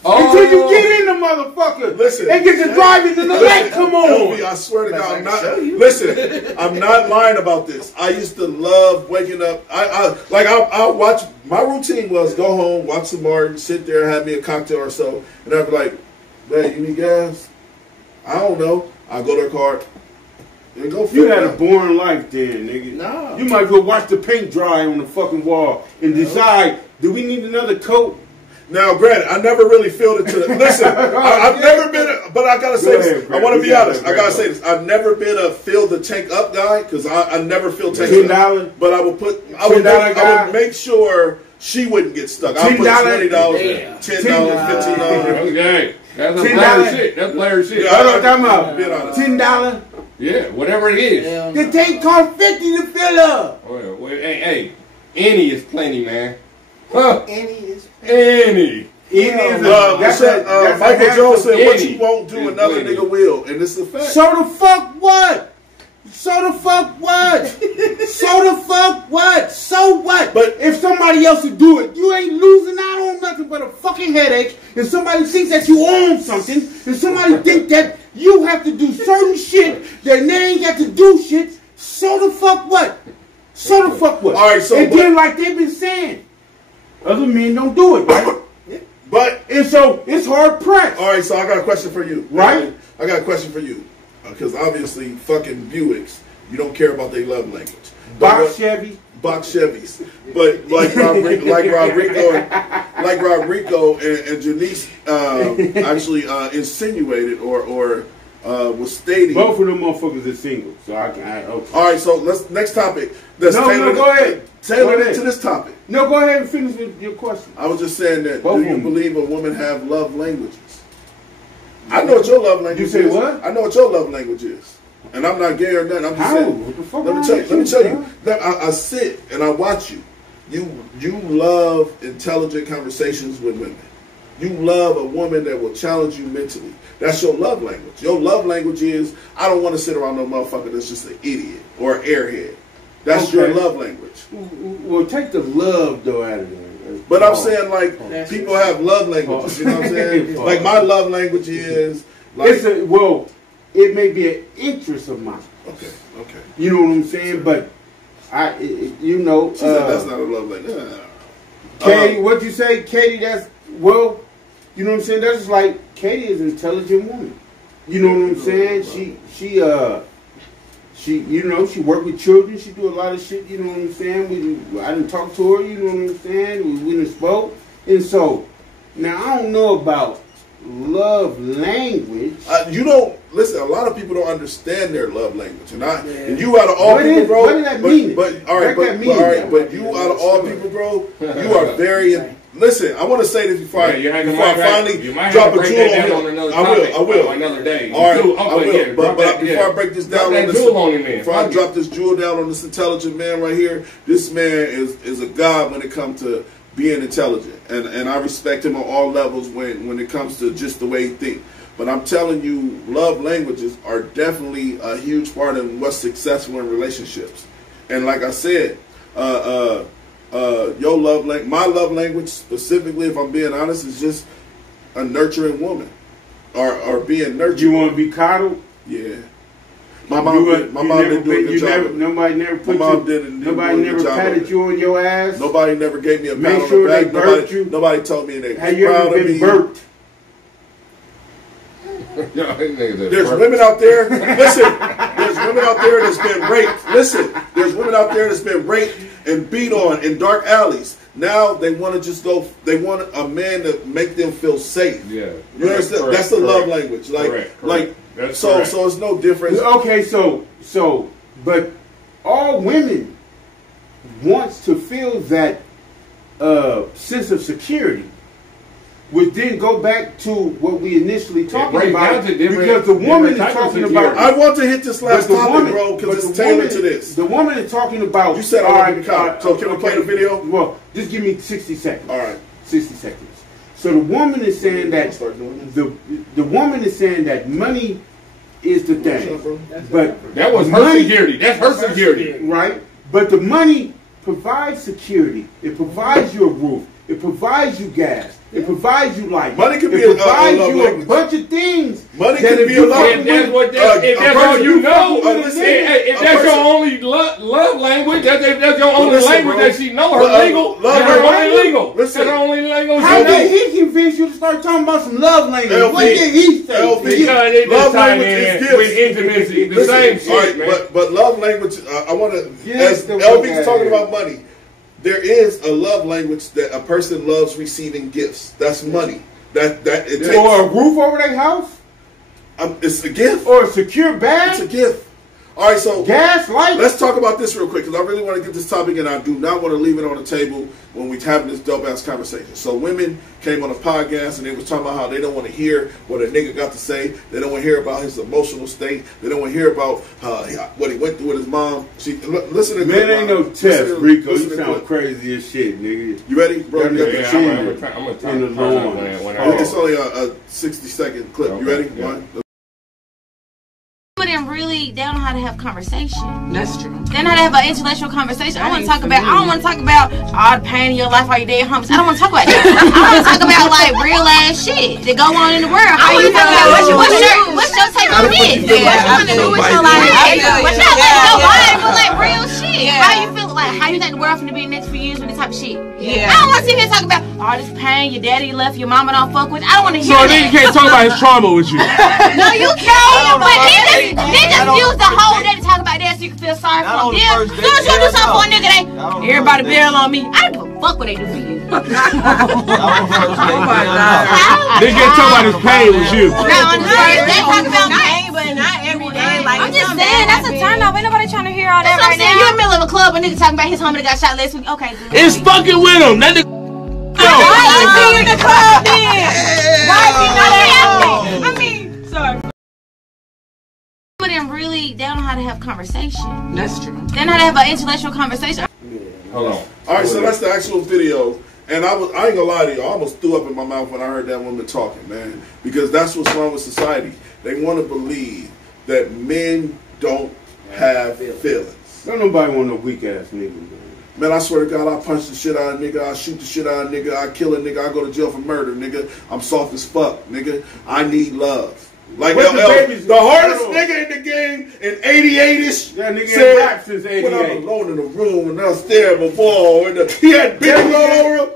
Until you get in the motherfucker. Listen. And get to driving and the light come on. I swear to God, I'm not. Listen, I'm not lying about this. I used to love waking up. I'll watch. My routine was go home, watch some Martin, sit there, have me a cocktail or so, and I'd be like, "Hey, you need gas?" I don't know. I go to her car. You had a boring life then, nigga. No. You might go watch the paint dry on the fucking wall and decide, do we need another coat? Now, granted, I never really filled it to the... Listen, I've never been... But I gotta say this. I want to be honest. I gotta say this. I've never been a fill the tank up guy, because I never fill tanks up. But I would put... I would make sure she wouldn't get stuck. I would put $20, $10, $15. Okay. That's player shit. That's player shit. I know what I'm talking about. $10. Yeah, whatever it is. The tank cost $50 to fill up. Well, hey, any is plenty, man. Huh? Any is plenty. Michael Jones said, "What you won't do, another nigga will," and this is a fact. So the fuck what? So the fuck what? So the fuck what? So what? But if somebody else would do it, you ain't losing out on nothing but a fucking headache. If somebody thinks that you own something, if somebody think that you have to do certain shit, then they ain't got to do shit, so the fuck what? So the fuck what? All right, so and then like they've been saying, other men don't do it, right? But and so it's hard pressed. All right, so I got a question for you. Right? I got a question for you. Because obviously, fucking Buicks, you don't care about their love language. Box Chevy. Box Chevys. But like Rodrigo and Janice actually insinuated or was stating. Both of them motherfuckers are single. So okay. All right, so next topic. Go ahead. Tailored to this topic. No, go ahead and finish with your question. I was just saying that, do you believe a woman have love languages? I know what your love language is. You say what? I know what your love language is. And I'm not gay or nothing. I'm just saying. Let me tell you. I sit and I watch you. You love intelligent conversations with women. You love a woman that will challenge you mentally. That's your love language. Your love language is, I don't want to sit around no motherfucker that's just an idiot or an airhead. That's your love language. Well, take the love though out of it. But I'm saying, like, people have love languages. You know what I'm saying? Like, my love language is like, it may be an interest of mine. Okay. You know what I'm saying? But she said that's not a love language. Katie, what'd you say, Katie? You know what I'm saying? That's just like Katie is an intelligent woman. You know what I'm saying? She worked with children. She do a lot of shit. You know what I'm saying? I didn't talk to her. You know what I'm saying? We didn't spoke. And so now I don't know about love language. You don't listen. A lot of people don't understand their love language, and you out of all people, bro. What does that mean? But you out of all people, bro, you are very. Listen, I want to say this before I finally drop a jewel on him. I will. Another day. All right, I will. But before I break this down on this, before I drop this jewel down on this intelligent man right here, this man is a god when it comes to being intelligent, and I respect him on all levels when it comes to just the way he thinks. But I'm telling you, love languages are definitely a huge part of what's successful in relationships. And like I said, my love language specifically, if I'm being honest, is just a nurturing woman, or being nurtured. You want to be coddled? Yeah. My mom didn't do a good job. Nobody never patted you on your ass. Nobody never gave me a pat on sure the back. They burped you. Nobody told me they Have you ever been burped? There's women out there. Listen, there's women out there that's been raped. Listen, there's women out there that's been raped and beat on in dark alleys. Now they want to just go. They want a man to make them feel safe. Yeah, you understand? Correct, that's the love language. So it's no difference. Okay, but all women wants to feel that sense of security, which then go back to what we initially talking about, because the woman is talking about. I want to hit this last topic, bro, because it's tailored to this. The woman is talking about. You said I want to be caught. So can we play the video? Well, just give me 60 seconds. All right, 60 seconds. So the woman is saying that the woman is saying that money is the thing, but that was her security. That's her security, right? But the money provides security. It provides you a roof. It provides you gas. It provides you life. Money can be a bunch of things. Money can be a love language. If that's all you know, if that's your only love language, that's your only language that she know, her legal. That's her only legal. That's her only language. How did he convince you to start talking about some love language? What did he say? Because it just tied in with intimacy. The same shit, man. But love language, I want to, as LB's talking about money, there is a love language that a person loves receiving gifts. That's money. That it takes. Or a roof over their house. It's a gift. Or a secure bag. It's a gift. All right, so gas, light. Let's talk about this real quick because I really want to get this topic, and I do not want to leave it on the table when we're having this dope ass conversation. So women came on a podcast and they was talking about how they don't want to hear what a nigga got to say. They don't want to hear about his emotional state. They don't want to hear about what he went through with his mom. Listen to man, ain't no test, Rico. You sound crazy as shit, nigga. You ready, bro? I'm gonna turn it on. It's only a 60-second clip. You ready? One. Put him really down how to have conversation. That's true. They know how to have an intellectual conversation. I don't want to talk about all the pain in your life while you're dead homies. I don't want to talk about that. I want to talk about like real ass shit that go on in the world. I want to talk about what's your take on this? What you want to do with your life? What you like like real shit? How you feel like how you think the world finna be in the next few years with this type of shit? I don't want to sit here and talk about all this pain your daddy left, your mama don't fuck with. I don't want to hear that. So then you can't talk about his trauma with you. No, you can't. But niggas use the whole day to talk about that so you can feel sorry for them. As soon as you do something for a nigga, everybody bail on me. I don't give a fuck what they do for you. Oh my God. They can't talk about his pain with you. They talk about pain, but not every day. Like, I'm just saying, that's a turn off. Ain't nobody trying to hear all that right now. You're in the middle of a club, a nigga talking about his homie that got shot last week. Okay, good. It's fucking with him. That nigga. Why is he in the club then? Why is he not at home? I mean, sorry. Some of them really, they don't know how to have conversation. That's true. They know how to have an intellectual conversation. Hold on. All right, so that's the actual video. And I ain't gonna lie to you, I almost threw up in my mouth when I heard that woman talking, man. Because that's what's wrong with society. They want to believe that men don't have feelings. Don't nobody want no weak ass nigga, man. Man, I swear to God, I punch the shit out of a nigga, I shoot the shit out of a nigga, I kill a nigga, I go to jail for murder, nigga. I'm soft as fuck, nigga. I need love. Like the hardest nigga in the game in 88ish. That nigga ain't rap since 88. When I'm alone in the room and I'm staring at the ball, and he had big all over him.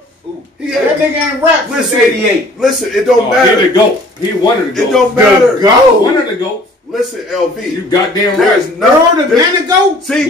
That nigga ain't rap since 88. Listen, it don't matter. He the GOAT. He one of the GOATs. It don't matter. GOAT. One of the GOATs. Listen, LV. You goddamn there's right. nothing. The man to go. See,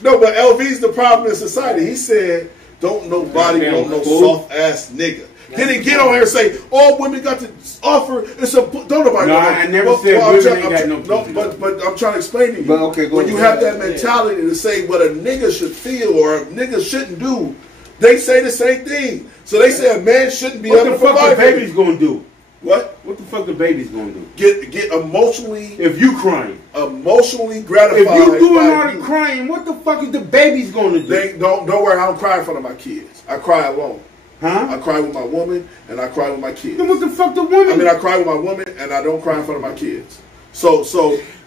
no, but LV's the problem in society. He said, "Don't nobody want no soft ass nigga." Then he get on here and say, "All women got to offer is a don't nobody." No, I never said women ain't got no pussy. But I'm trying to explain to you. But okay, when you have that mentality to say what a nigga should feel or a nigga shouldn't do, they say the same thing. So they say a man shouldn't be able to provide. What the fuck the baby's gonna do? What? What the fuck the baby's gonna do? Get emotionally. If you crying, emotionally gratified. If you doing all the crying, what the fuck is the baby's gonna do? Don't worry. I don't cry in front of my kids. I cry alone. Huh? I cry with my woman and I cry with my kids. Then what the fuck the woman? I mean, I cry with my woman and I don't cry in front of my kids. So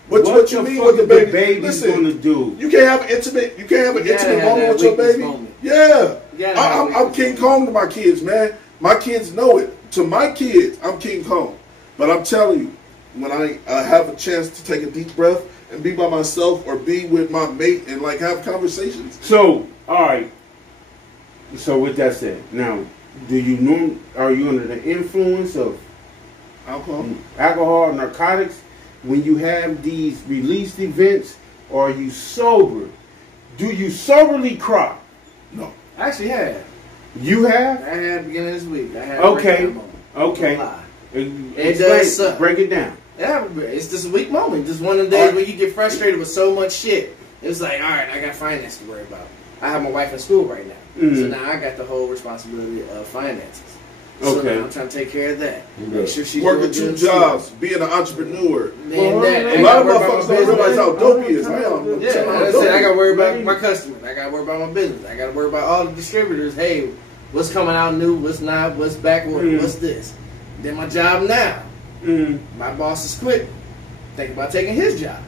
what you mean what the baby's gonna do? You can't have an intimate. You can't have an intimate moment with your baby. Yeah, I'm King Kong to my kids, man. My kids know it. To my kids, I'm King Kong. But I'm telling you, when I have a chance to take a deep breath and be by myself or be with my mate and like have conversations. So, all right. So with that said, now, are you under the influence of alcohol, narcotics when you have these released events, or are you sober? Do you soberly cry? No. I actually have. You have? I had at the beginning of this week. I had okay. It does suck. Break it down. Yeah, it's just a weak moment. Just one of the days when you get frustrated with so much shit. It's like, all right, I got finance to worry about. I have my wife in school right now. So now I got the whole responsibility of finances. So now I'm trying to take care of that. Make sure she's working 2 jobs, being an entrepreneur. A lot of motherfuckers don't realize how dope he is. I got to worry about my customers. I got to worry about my business. I got to worry about all the distributors. Hey, what's coming out new? What's not? What's backward? What's this? Then my job now. My boss is quit. Think about taking his job.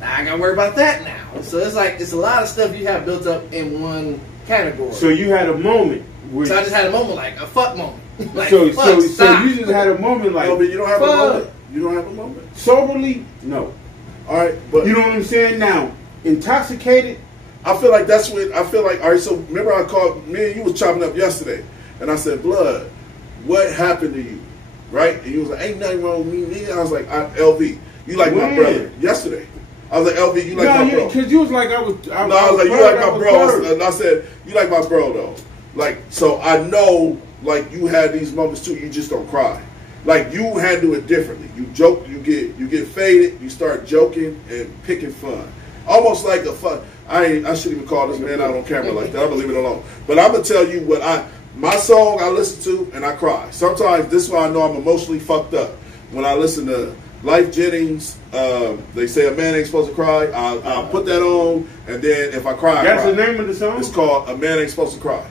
I got to worry about that now. So it's like it's a lot of stuff you have built up in one category. So you had a moment. So I just had a moment, like a fuck moment. Like, so you just had a moment like. No, but you don't have a moment. You don't have a moment. Soberly, no. All right, but you know what I'm saying now. Intoxicated. I feel like that's when I feel like. All right, so remember I called me and you was chopping up yesterday, and I said, "Blood, what happened to you?" Right? And you was like, "Ain't nothing wrong with me, nigga." I was like, "LV, you like my brother?" Yesterday. I was like, "LV, you like my bro?" Because you was like, I was like, you like my bro. And I said, "You like my bro, though." Like, so I know, like, you had these moments too. You just don't cry. Like, you handle it differently. You joke, you get faded. You start joking and picking fun, almost like a fun. I shouldn't even call this man out on camera like that. I'm gonna leave it alone. But I'm gonna tell you what my song I listen to and I cry. Sometimes this is why I know I'm emotionally fucked up when I listen to Life Jennings. They say a man ain't supposed to cry. I'll put that on, and then if I cry, that's I cry. The name of the song. It's called A Man Ain't Supposed to Cry.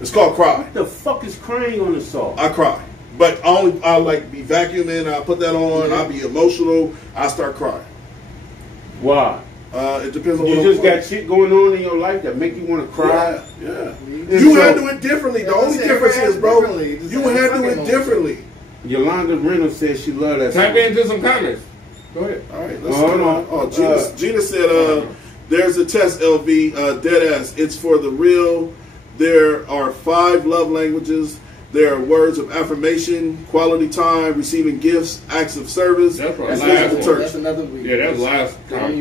It's called Cry. What the fuck is crying on the song? I cry, but I like be vacuuming. I put that on. I be emotional. I start crying. Why? It depends on you what just got shit going on in your life that make you want to cry. Yeah. You handle it differently. The only difference is, bro, you handle it differently. Yolanda Reynolds said she loved that. Type into some comments. Go ahead. All right. Let's hold on. Oh, Gina said, "There's a test, LV. Deadass. It's for the real. There are 5 love languages. There are words of affirmation, quality time, receiving gifts, acts of service. That's last one. That's another week. Yeah, that's last topic.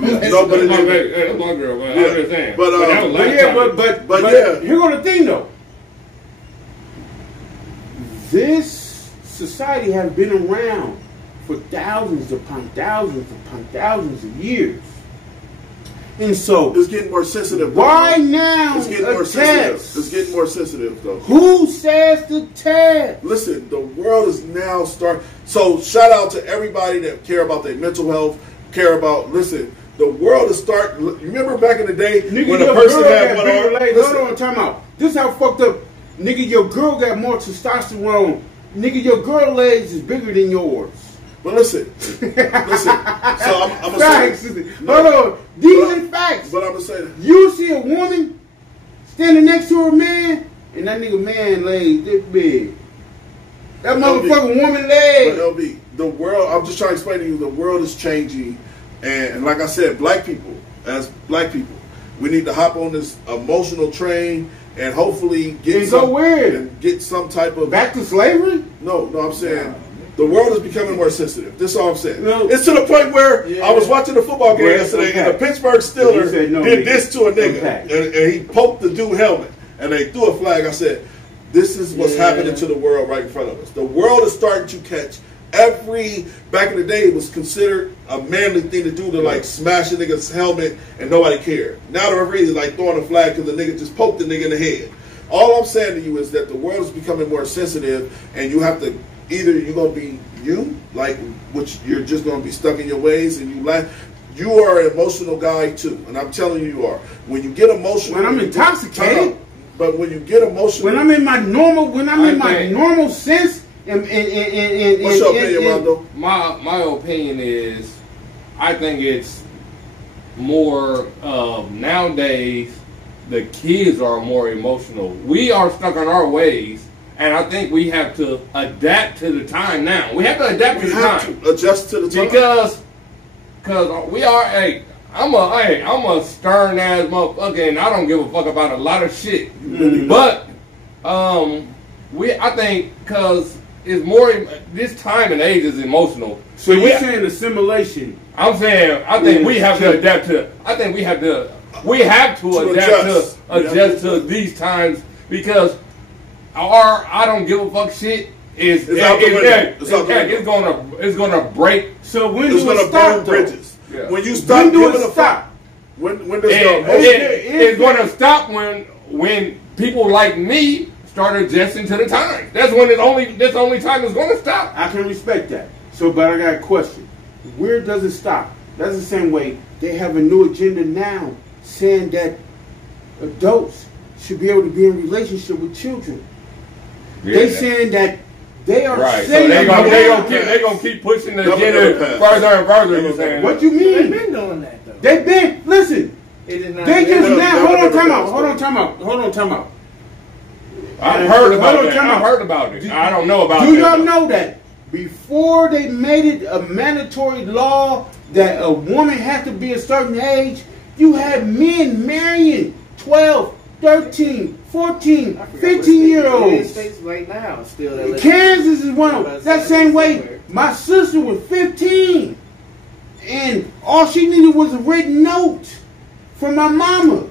No, but that's my girl. But I'm just saying. But that was last topic. But yeah. Here go the thing though. This society has been around for thousands upon thousands of years. And so it's getting more sensitive. Why now? It's getting more sensitive. It's getting more sensitive, though. Who says the test? Listen, the world is now starting. So shout out to everybody that care about their mental health, care about. Listen, the world is starting. Remember back in the day when a person had one arm. Hold on, time out. This how fucked up, nigga. Your girl got more testosterone. Nigga, your girl legs is bigger than yours. But listen. So I'm gonna say. Hold on. These are facts. But I'm gonna say that. You see a woman standing next to a man, and that nigga man legs this big. That motherfucking woman legs. But LB, the world. I'm just trying to explain to you. The world is changing, and like I said, black people, as black people, we need to hop on this emotional train and hopefully get some type of back to slavery. No, I'm saying. The world is becoming more sensitive. That's all I'm saying. No. It's to the point where I was watching the football game yesterday, and the Pittsburgh Steelers did this to a nigga, and he poked the dude's helmet, and they threw a flag. I said, this is what's happening to the world right in front of us. The world is starting to catch back in the day, it was considered a manly thing to do to like smash a nigga's helmet, and nobody cared. Now the referee is like throwing a flag because the nigga just poked the nigga in the head. All I'm saying to you is that the world is becoming more sensitive, and you have to either you're gonna be which you're just gonna be stuck in your ways, and you are an emotional guy too, and I'm telling you are. When you get emotional, when I'm intoxicated, but when you get emotional, when I'm in my normal sense, what's your opinion, Rondo? My opinion is, I think it's more nowadays. The kids are more emotional. We are stuck in our ways. And I think we have to adapt to the time now. We have to adapt to the time. Adjust to the time. Because we are I'm a stern ass motherfucker, and I don't give a fuck about a lot of shit. But I think because it's more this time and age is emotional. So you're saying assimilation? I'm saying I think we have to adapt to. I think we have to adjust to these times because. I don't give a fuck shit it's gonna break. So when do it stop? Bridges. Yeah. When you stop giving a fuck. When does it's gonna stop when people like me start adjusting to the times. That's the only time it's gonna stop. I can respect that. So, but I got a question. Where does it stop? That's the same way they have a new agenda now, saying that adults should be able to be in relationship with children. Yeah, they saying that they are saying so they gonna keep pushing the agenda further and further. You saying? What you mean? They've been doing that though. They've been listen. They just now. Hold on, time out. I've heard about it. I don't know about it. Do y'all know that before they made it a mandatory law that a woman has to be a certain age, you had men marrying 12, 13, 14, 15-year-olds. States right now still. Kansas is one of them. That same way, my sister was 15, and all she needed was a written note from my mama.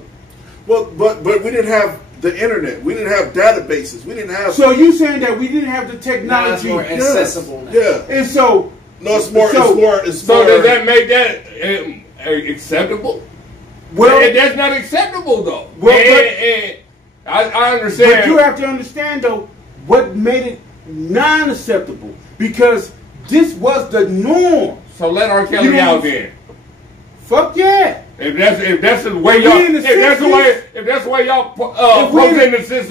Well, but we didn't have the internet. We didn't have databases. We didn't have. So you saying that we didn't have the technology? Now it's more accessible now. Yeah. And so no, it's more. So does that make that acceptable? Well, that's not acceptable though. Well, I understand. But you have to understand though what made it non-acceptable, because this was the norm. So let R. Kelly out then. Fuck yeah. If that's the way y'all approaching the system.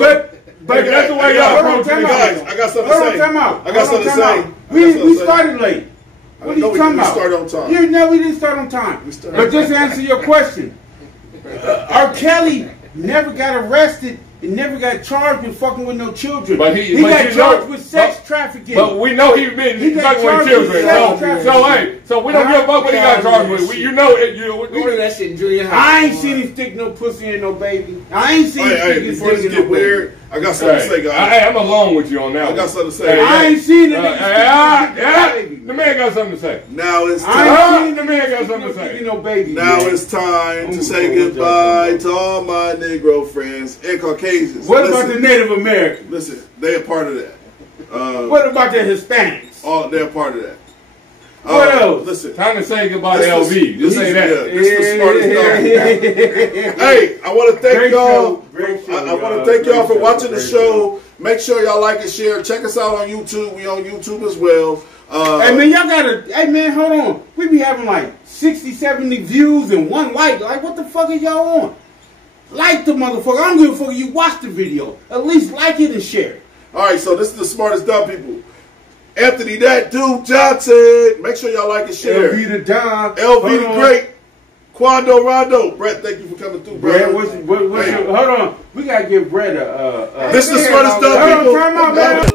But that's the way y'all approaching the guys. I got something to say. I got something to say. We started late. What are you talking about? Start on time. You know we didn't start on time. But just to answer your question, R. Kelly never got arrested and never got charged with fucking with no children. But he got charged with sex trafficking. But we know he's been fucking with children. So we don't give a fuck what he got charged with. We do that shit in junior high. I ain't seen him stick no pussy in no baby. I ain't seen him stick his before dick this in get no weird, baby. I got something to say, guys. Hey, I'm along with you on that. I got something to say. I ain't seen it. The man got something to say. Now it's time. I ain't seen the man got something to say. No baby. Now it's time to say goodbye to all my Negro friends and Caucasians. What about the Native Americans? Listen, they're a part of that. What about the Hispanics? They're a part of that. What else? Listen, time to say goodbye to LV. Just say that. Yeah, this is the smartest dog. Hey, I want to thank y'all. I want to thank y'all for watching the show. Make sure y'all like and share. Check us out on YouTube. We on YouTube as well. Hey man, y'all gotta. Hey man, hold on. We be having like 60, 70 views and 1 like. Like, what the fuck are y'all on? Like the motherfucker. I don't give a fuck. You watch the video. At least like it and share it. All right, so this is the smartest dumb people. Anthony, that dude Johnson. Make sure y'all like and share. LV the Don. LV the Great. Quando Rondo. Brett, thank you for coming through, Brett. What's your, hold on. We gotta give Brett a this is the smartest dumb people. Time out, Brett.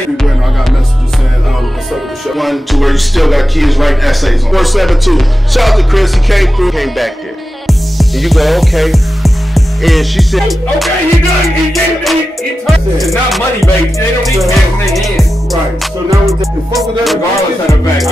I got messages saying, what's up with the show? 1, 2, where you still got kids writing essays on. 472. Shout out to Chris, he came through, came back there. And you go, okay. And she said, okay, he done. It's not money, baby. They don't need cash in their hands. Right. So now with the fuck with that, regardless of the fact.